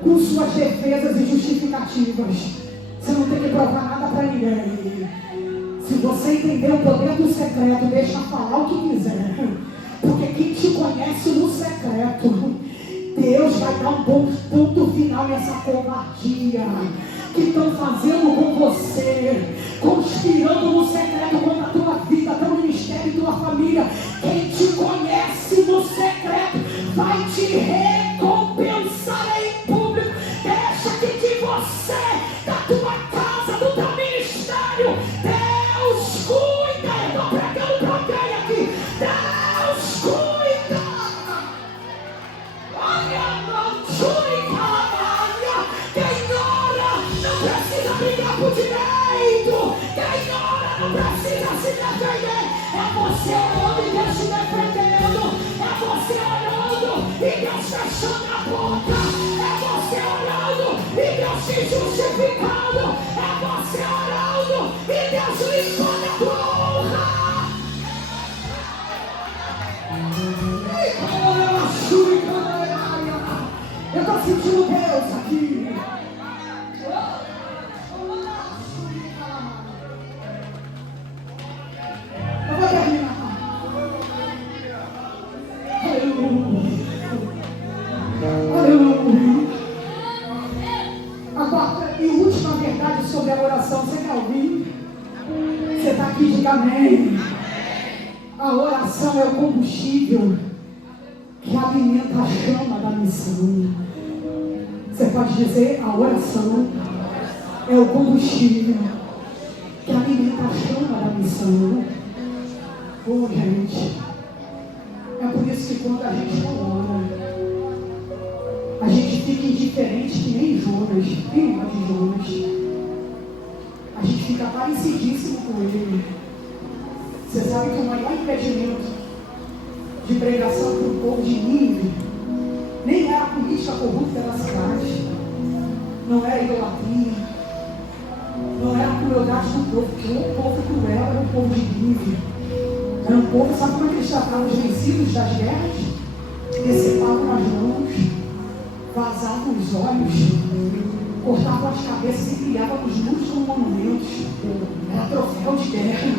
com suas defesas e justificativas. Você não tem que provar nada para ninguém. Se você entender o poder do secreto, deixa falar o que quiser, porque quem te conhece no secreto, Deus vai dar um bom ponto final nessa covardia que estão fazendo com você, conspirando no secreto contra a tua vida, teu ministério e tua família. Quem te conhece no secreto vai te recompensar em público. Deixa que de você, da tua casa, do teu ministério, Deus cuida. Eu estou pregando para alguém aqui. Deus cuida. Olha, não cuida. Quem ora não precisa brigar por direito. Quem ora não precisa se defender. É você orando e Deus te defendendo. É você orando e Deus fechando a boca. É você orando e Deus te justificando. É você orando e Deus limpando a tua honra. Eu estou sentindo Deus aqui. Eu vou terminar. Aleluia. A quarta e última verdade sobre a oração, você quer ouvir? Você está aqui, diga amém. A oração é o combustível que alimenta a chama da missão. Você pode dizer: a oração é o combustível que alimenta a chama da missão. Oh, gente, é por isso que quando a gente não ora, a gente fica indiferente que nem Jonas. Quem gosta de Jonas? A gente fica parecidíssimo com ele. Você sabe que o maior impedimento de pregação para o povo de Nínive nem era a política corrupta da cidade, não era a idolatria, não era a crueldade do povo, porque o povo cruel era o povo de Nínive. Era um povo, sabe como é que eles tratavam os vencidos das guerras? Decepavam as mãos, vazavam os olhos, cortavam as cabeças e criavam os nus como monumentos. Era troféu de guerra.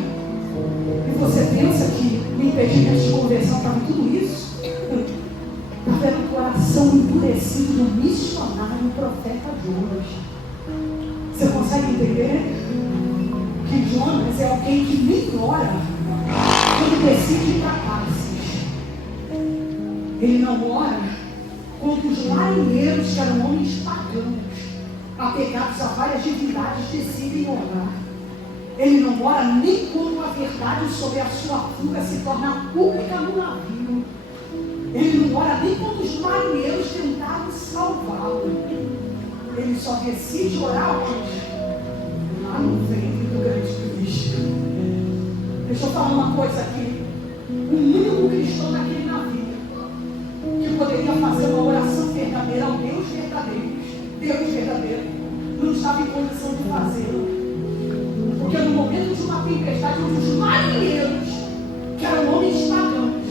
E você pensa que o impedimento de conversão estava em tudo isso? Estava no coração endurecido do missionário profeta Jonas. Você consegue entender que Jonas é alguém que nem ora quando decide ir para Tarsis? Ele não ora contra os marinheiros que eram homens pagãos, apegados a várias divindades, decidem orar. Ele não ora nem quando a verdade sobre a sua fuga se torna pública no navio. Ele não ora nem quando os marinheiros tentaram salvá-lo. Ele só decide orar onde? Lá no ventre do grande Cristo. Deixa eu falar uma coisa aqui. O único cristão daquele navio que poderia fazer uma oração verdadeira ao Deus verdadeiro, não estava em condição de fazê-lo. Porque no momento de uma tempestade, os marinheiros, que eram homens pagãos,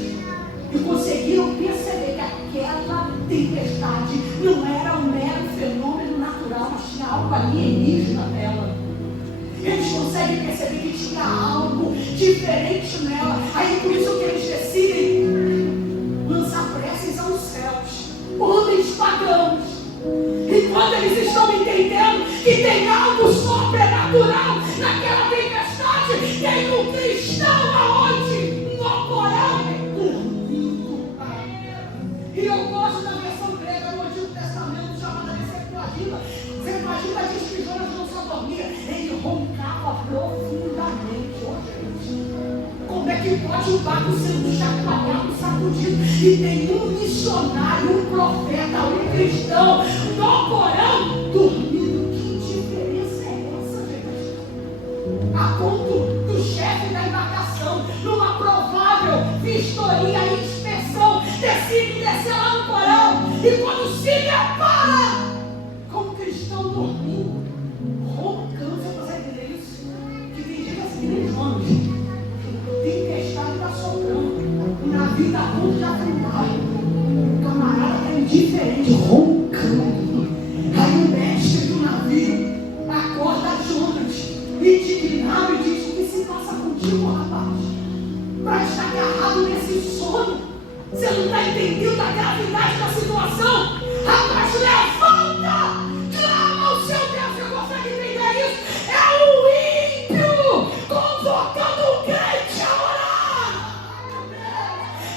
e conseguiram perceber que aquela tempestade não era um mero fenômeno natural, mas tinha algo alienígena nela. Eles conseguem perceber que tinha algo diferente nela. Aí por isso que eles decidem lançar preces aos céus. Homens pagãos. E quando eles estão entendendo que tem algo sobrenatural naquela tempestade, tem um cristão aonde? No porão, dormindo. E eu gosto da versão grega do Antigo Testamento, chamada de Septuaginta. Septuaginta diz que Jonas não só dormia, ele roncava profundamente. Como é que pode um barco sendo chacoalhado, sacudido, e tem um missionário, um profeta, um cristão no porão dormindo? Que diferença é essa, gente? A ponto do chefe da embarcação, numa provável vistoria e inspeção, decide descer lá no porão, e quando se depara com o cristão dormindo, roncando, você consegue entender isso? Que tem gente assim, nem anos. Tempestade está soprando, o navio está a ponto de afundar, o camarada está indiferente, roncando. Aí o mestre do navio acorda Jonas, indignado, e diz: o que se passa contigo, rapaz? Para estar agarrado nesse sono, você não está entendendo a gravidade da situação? Rapaz, levanta, clama ao seu Deus. Você consegue entender isso? É o ímpio convocando o crente a orar.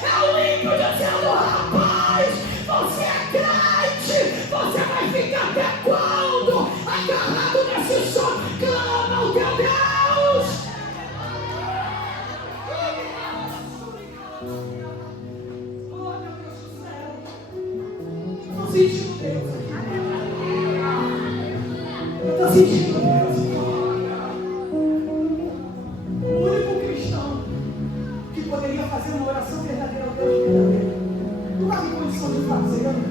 É o ímpio dizendo: rapaz, você é crente, você vai ficar até quando? Agarrado nesse sono, clama ao teu Deus. Oh, meu Deus do céu. Eu estou sentindo Deus. Eu estou sentindo Deus. O único cristão que poderia fazer uma oração verdadeira ao Deus verdadeiro não estava em condição de fazê-lo,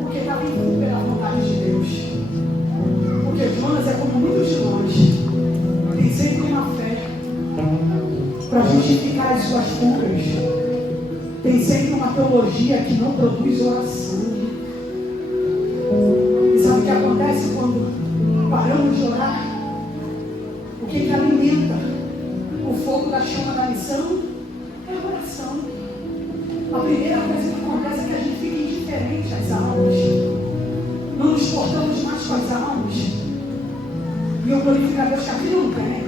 porque estava em fuga da vontade de Deus. Porque Jonas é como muitos de nós, tem sempre uma fé para justificar as suas fugas, tem sempre uma teologia que não produz oração. E sabe o que acontece quando paramos de orar? O que alimenta o fogo da chama da missão é a oração. A primeira coisa que acontece é que a gente fica indiferente às almas, não nos portamos mais com as almas. E eu glorifico a Deus que aqui não tem,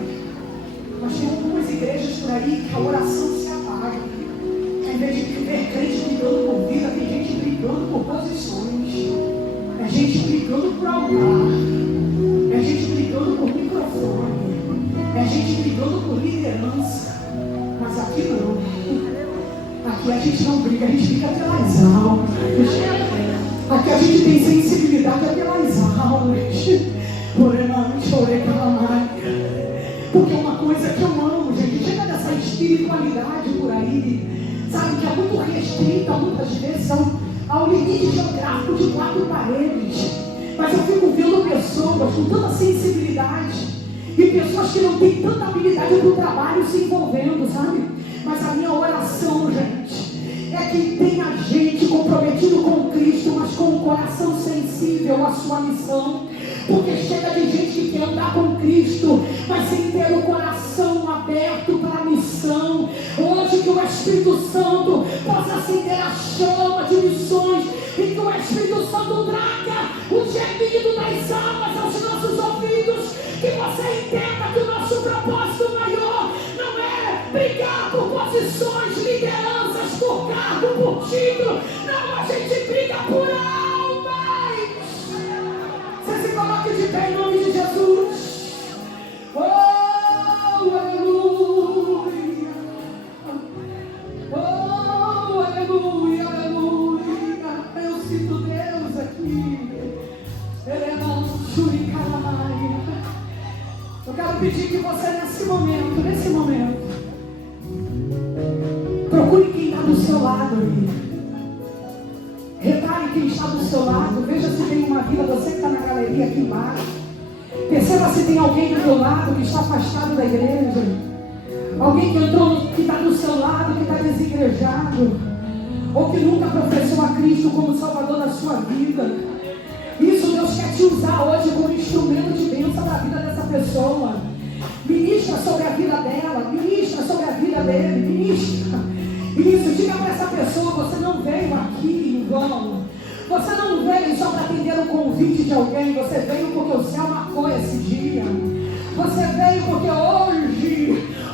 mas tem algumas igrejas por aí que a oração se apaga. Em vez de ver crente brigando por vida, tem gente brigando por posições, é gente brigando por altar, é gente brigando por microfone, é gente brigando por liderança. Mas aqui não. Aqui a gente não briga, a gente fica pelas almas. Aqui a gente tem sensibilidade pelas almas. Porque uma coisa que eu amo, gente, chega dessa espiritualidade por aí, sabe, que é muito restrita muitas vezes ao limite geográfico de 4 paredes. Mas eu fico vendo pessoas com tanta sensibilidade e pessoas que não têm tanta habilidade para o trabalho se envolvendo, sabe? Mas a minha oração, gente, é que tenha gente comprometido com Cristo, mas com o coração sensível à sua missão. Porque chega de gente que quer andar com Cristo, mas sem ter o coração aberto para a missão. Hoje que o Espírito Santo possa acender a chama de missões e que o Espírito Santo traga o gemido das almas aos nossos ouvidos. Que você entenda que o nosso propósito maior não é brigar por posições, lideranças, por cargo, por título. Não, a gente briga por almas. Você se coloque de pé em nome de Jesus. Oh, aleluia. Oh, aleluia, aleluia. Eu sinto Deus aqui. Ele é nosso Churicalamaia. Eu quero pedir que você nesse momento, procure quem está do seu lado aí. Repare quem está do seu lado. Veja se tem uma vida, você que está na galeria aqui embaixo. Perceba se tem alguém do seu lado que está afastado da igreja. Alguém que entrou, que está do seu lado, que está desigrejado. Ou que nunca professou a Cristo como Salvador da sua vida. Isso Deus quer te usar hoje como instrumento de bênção para a vida dessa pessoa. Ministra sobre a vida dela, ministra sobre a vida dele, ministra. Isso, diga para essa pessoa, você não veio aqui em vão. Você não veio só para atender o convite de alguém, você veio porque o céu marcou esse dia. Você veio porque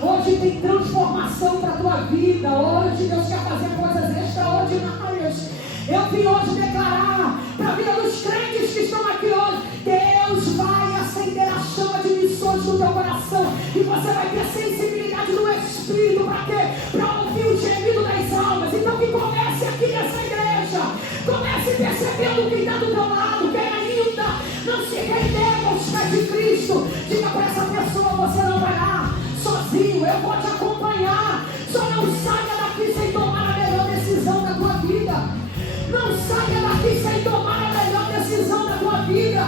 hoje tem transformação para a tua vida. Hoje Deus quer fazer coisas extraordinárias. Eu vim hoje declarar para a vida dos crentes que estão aqui hoje: Deus vai acender a chama de missões no teu coração. E você vai ter sensibilidade no Espírito. Para quê? Para ouvir o gemido das almas. Então que comece aqui nessa igreja. Comece percebendo quem está do teu lado. Quem ainda não se rendeu aos pés de Cristo. Diga para essa pessoa: você não vai lá sozinho. Eu vou te acompanhar. Só não saia daqui sem tomar a melhor decisão da tua vida. Não saia daqui sem tomar a melhor decisão da tua vida.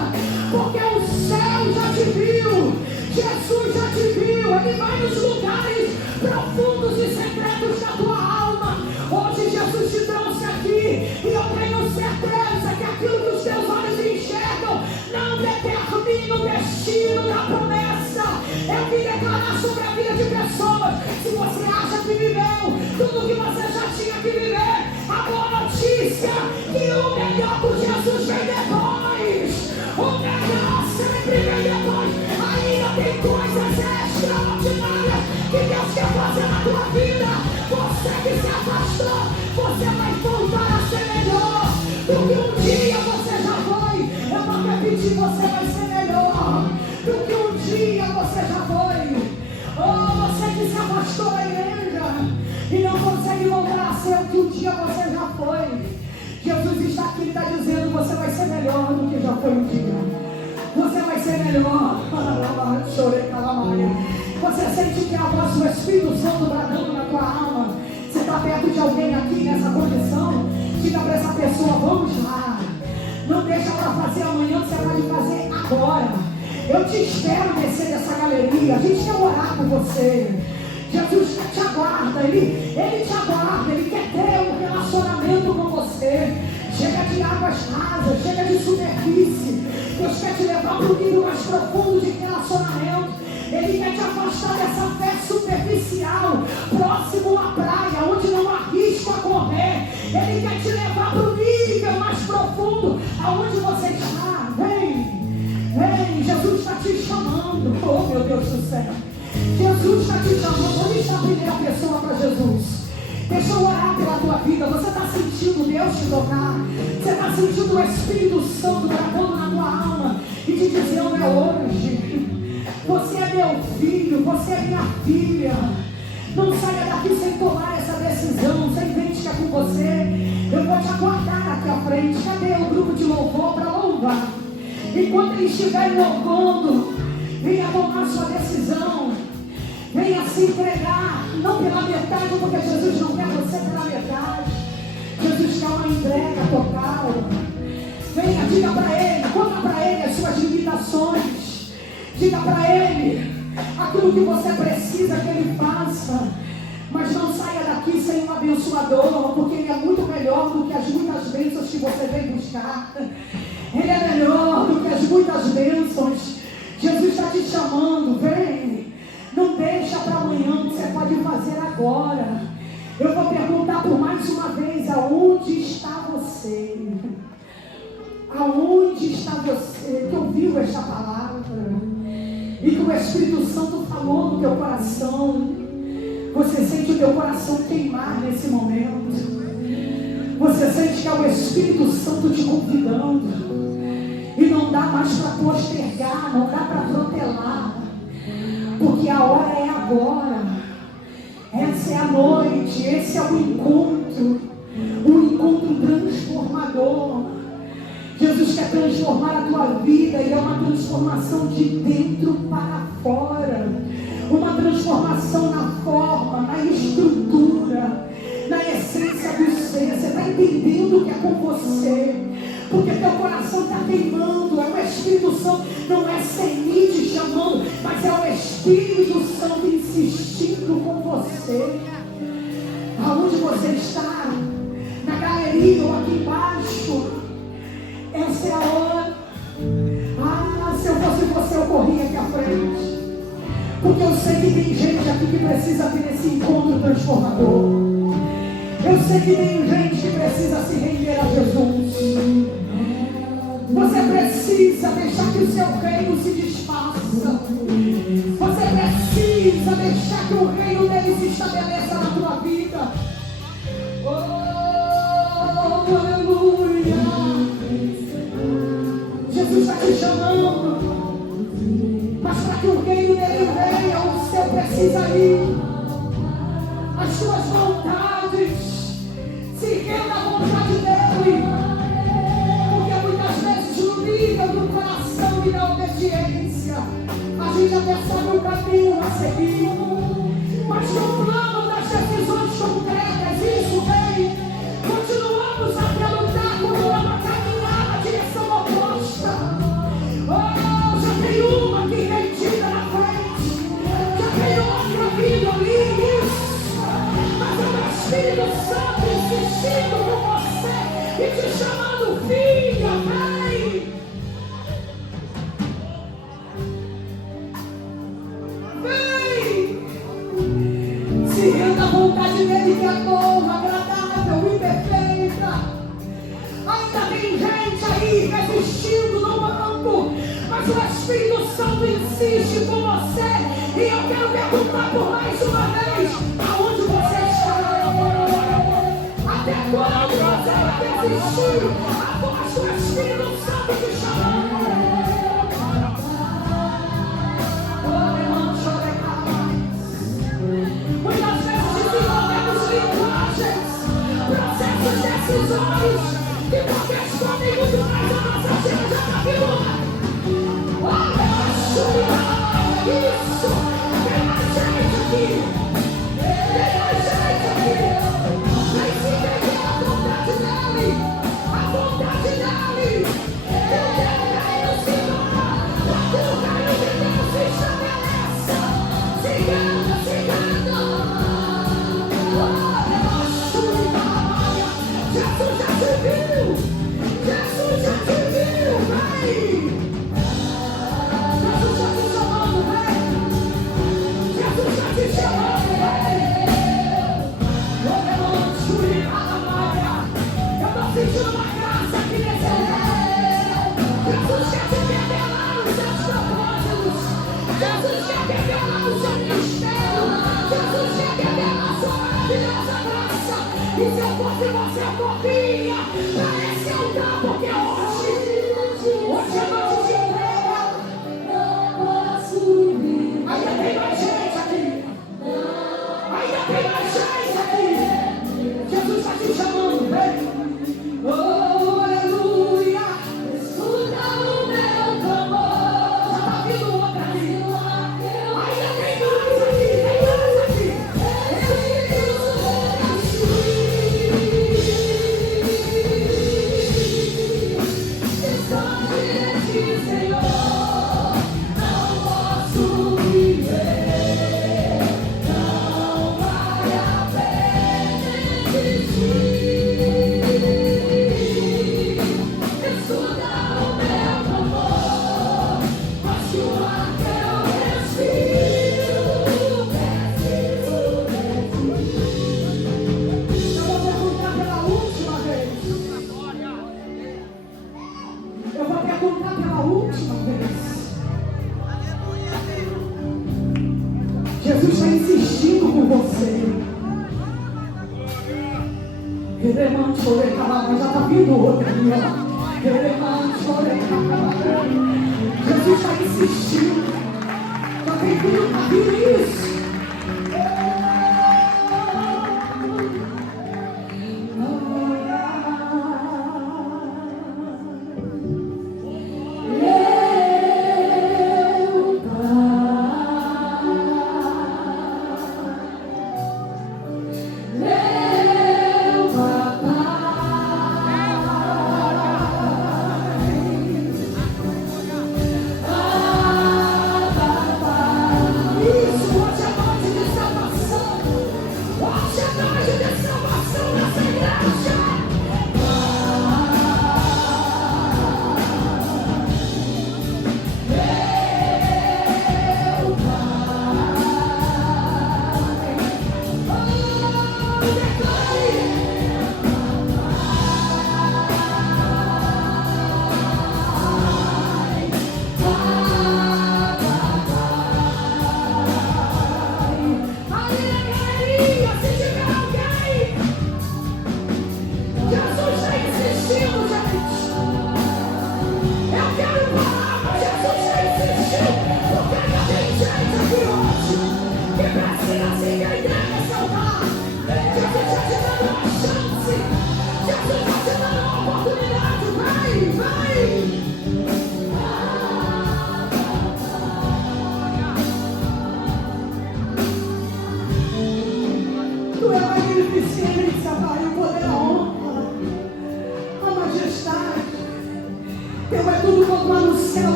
Porque o céu já te viu. Jesus já te viu. Ele vai nos lugares profundos e secretos da tua alma. Hoje Jesus te trouxe aqui. E eu tenho certeza que aquilo que os teus olhos enxergam não determina o destino da promessa. Eu vim declarar sobre a vida de pessoas. Se você acha que viveu tudo que você já tinha que viver, a boa notícia que o melhor por Jesus vem depois. O melhor sempre vem depois. Ainda tem coisas extraordinárias que Deus quer fazer na tua vida. Você que se afastou, você vai voltar a ser melhor do que um dia você já foi. Eu vou repetir: você vai ser melhor do que um dia você já foi. Oh, você que se afastou da igreja e não consegue voltar a ser o que um dia você já foi. Jesus está aqui e está dizendo: você vai ser melhor do que já foi um dia. Você vai ser melhor. Você sente que a voz do Espírito Santo bradando na tua alma. Você está perto de alguém aqui nessa condição? Diga para essa pessoa: vamos lá. Não deixa para fazer amanhã, você vai fazer agora. Eu te espero descer dessa galeria. A gente quer orar por você. Jesus te aguarda, ele te aguarda, Ele quer ter um relacionamento com você. Chega de águas rasas, chega de superfície. Deus quer te levar para um nível mais profundo de relacionamento. Ele quer te afastar dessa fé superficial, próximo à praia, onde não arrisca a correr. Ele quer te levar para um nível mais profundo, aonde você está. Vem, Jesus está te chamando. Oh, meu Deus do céu. Jesus está te chamando. Onde está a primeira pessoa para Jesus? Deixa eu orar pela tua vida. Você está sentindo Deus te tocar? Você está sentindo o Espírito Santo gravando na tua alma e te dizendo: é hoje. Você é meu filho, você é minha filha. Não saia daqui sem tomar essa decisão. Você entende que é com você? Eu vou te aguardar aqui à frente. Cadê o grupo de louvor para louvar? Enquanto eles estiverem louvando, venha tomar sua decisão. Venha se entregar, não pela metade, porque Jesus não quer você pela metade. Jesus quer uma entrega total. Venha, diga para Ele, conta para Ele as suas limitações. Diga para Ele aquilo que você precisa que Ele faça. Mas não saia daqui sem um abençoador, porque Ele é muito melhor do que as muitas bênçãos que você vem buscar. Ele é melhor do que as muitas bênçãos. Jesus está te chamando, vem. Não deixa para amanhã o que você pode fazer agora. Eu vou perguntar por mais uma vez: aonde está você? Aonde está você que ouviu esta palavra? E que o Espírito Santo falou no teu coração. Você sente o teu coração queimar nesse momento. Você sente que é o Espírito Santo te convidando. E não dá mais para postergar, não dá para protelar. Porque a hora é agora. Essa é a noite, esse é o encontro. Um encontro transformador. Jesus quer transformar a tua vida e é uma transformação de dentro para fora. Uma transformação na forma, na estrutura, na essência do ser. Você está entendendo o que é com você? Porque teu coração está queimando. É o Espírito Santo, não é Seni te chamando, mas é o Espírito Santo insistindo com você. Aonde você está? Na galeria ou aqui embaixo? Essa é a hora. Se eu fosse você, eu corria aqui à frente. Porque eu sei que tem gente aqui que precisa ter esse encontro transformador. Eu sei que tem gente que precisa se render a Jesus. Você precisa deixar que o seu reino se desfaça. Você precisa deixar que o reino dele se estabeleça na tua vida. Oh, aleluia. Jesus está te chamando. Mas para que o reino dele venha, o seu precisa ir. As suas vontades se renda à vontade dele. Porque muitas vezes no nível do coração e da obediência, a gente até sabe o caminho a seguir. Mas no plano das decisões concretas, isso vem. Continuamos a lutar como uma caminhada na direção oposta. Oh, já tem uma aqui rendida na frente. Já tem outra vindo ali. Isso. Mas é o Espírito Santo insistindo com você e te chamando, filha, vem. Vem. Se renda à vontade dele que é boa, agradável e perfeita. Ainda tem gente aí resistindo no banco, mas o Espírito Santo insiste com você. E eu quero perguntar por mais uma vez: aonde você está? Até quando você vai resistir à voz do Espírito Santo te chamando? Muitas vezes desenvolvemos linguagens, processos, decisões que porque escondem muito mais a nossa agenda da vida. Isso! Tem mais gente aqui! Tem mais gente aqui! Vem se entender a vontade dele! A vontade dele! Que o teu reino se torna, para que o reino de Deus se estabeleça! Se canta! Jesus já te viu! Jesus já te viu! Vem! Jesus já te chamando, vem! Jesus já te chamando, vem! Eu estou sentindo uma graça aqui nesse lugar. Jesus quer te revelar os seus propósitos. Jesus quer revelar o seu ministério. Jesus quer revelar a sua maravilhosa graça. E se eu fosse você, eu corria para esse altar, porque hoje é noite de entrega. Ainda tem mais gente aqui. Ainda tem mais gente aqui. Jesus está te chamando, vem. Oh, aleluia. Escuta o meu clamor. Já está vindo outra ali. Ainda tem mais aqui, tem mais aqui. Estou diante de Senhor. Não posso viver. Não vale a pena existir. Escuta o meu clamor. Mostra o ar que eu respiro. Eu vou perguntar pela última vez. Eu vou perguntar pela última vez. Jesus está insistindo com você. Já está vindo outro ali, ó. Jesus está insistindo. Já tem tudo para vir isso.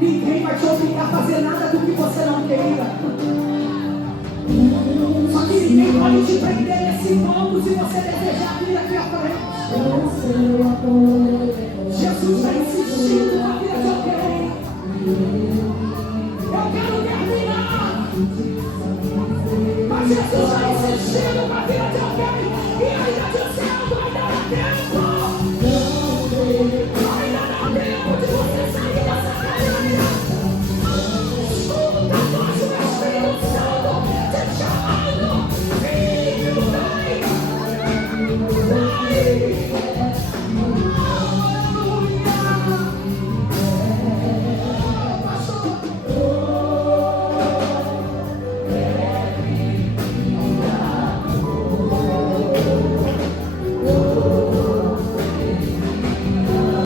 Ninguém vai te obrigar a fazer nada do que você não queira. Só que ninguém pode te prender nesse mundo se você desejar vir aqui à frente. Jesus está insistindo na vida de alguém.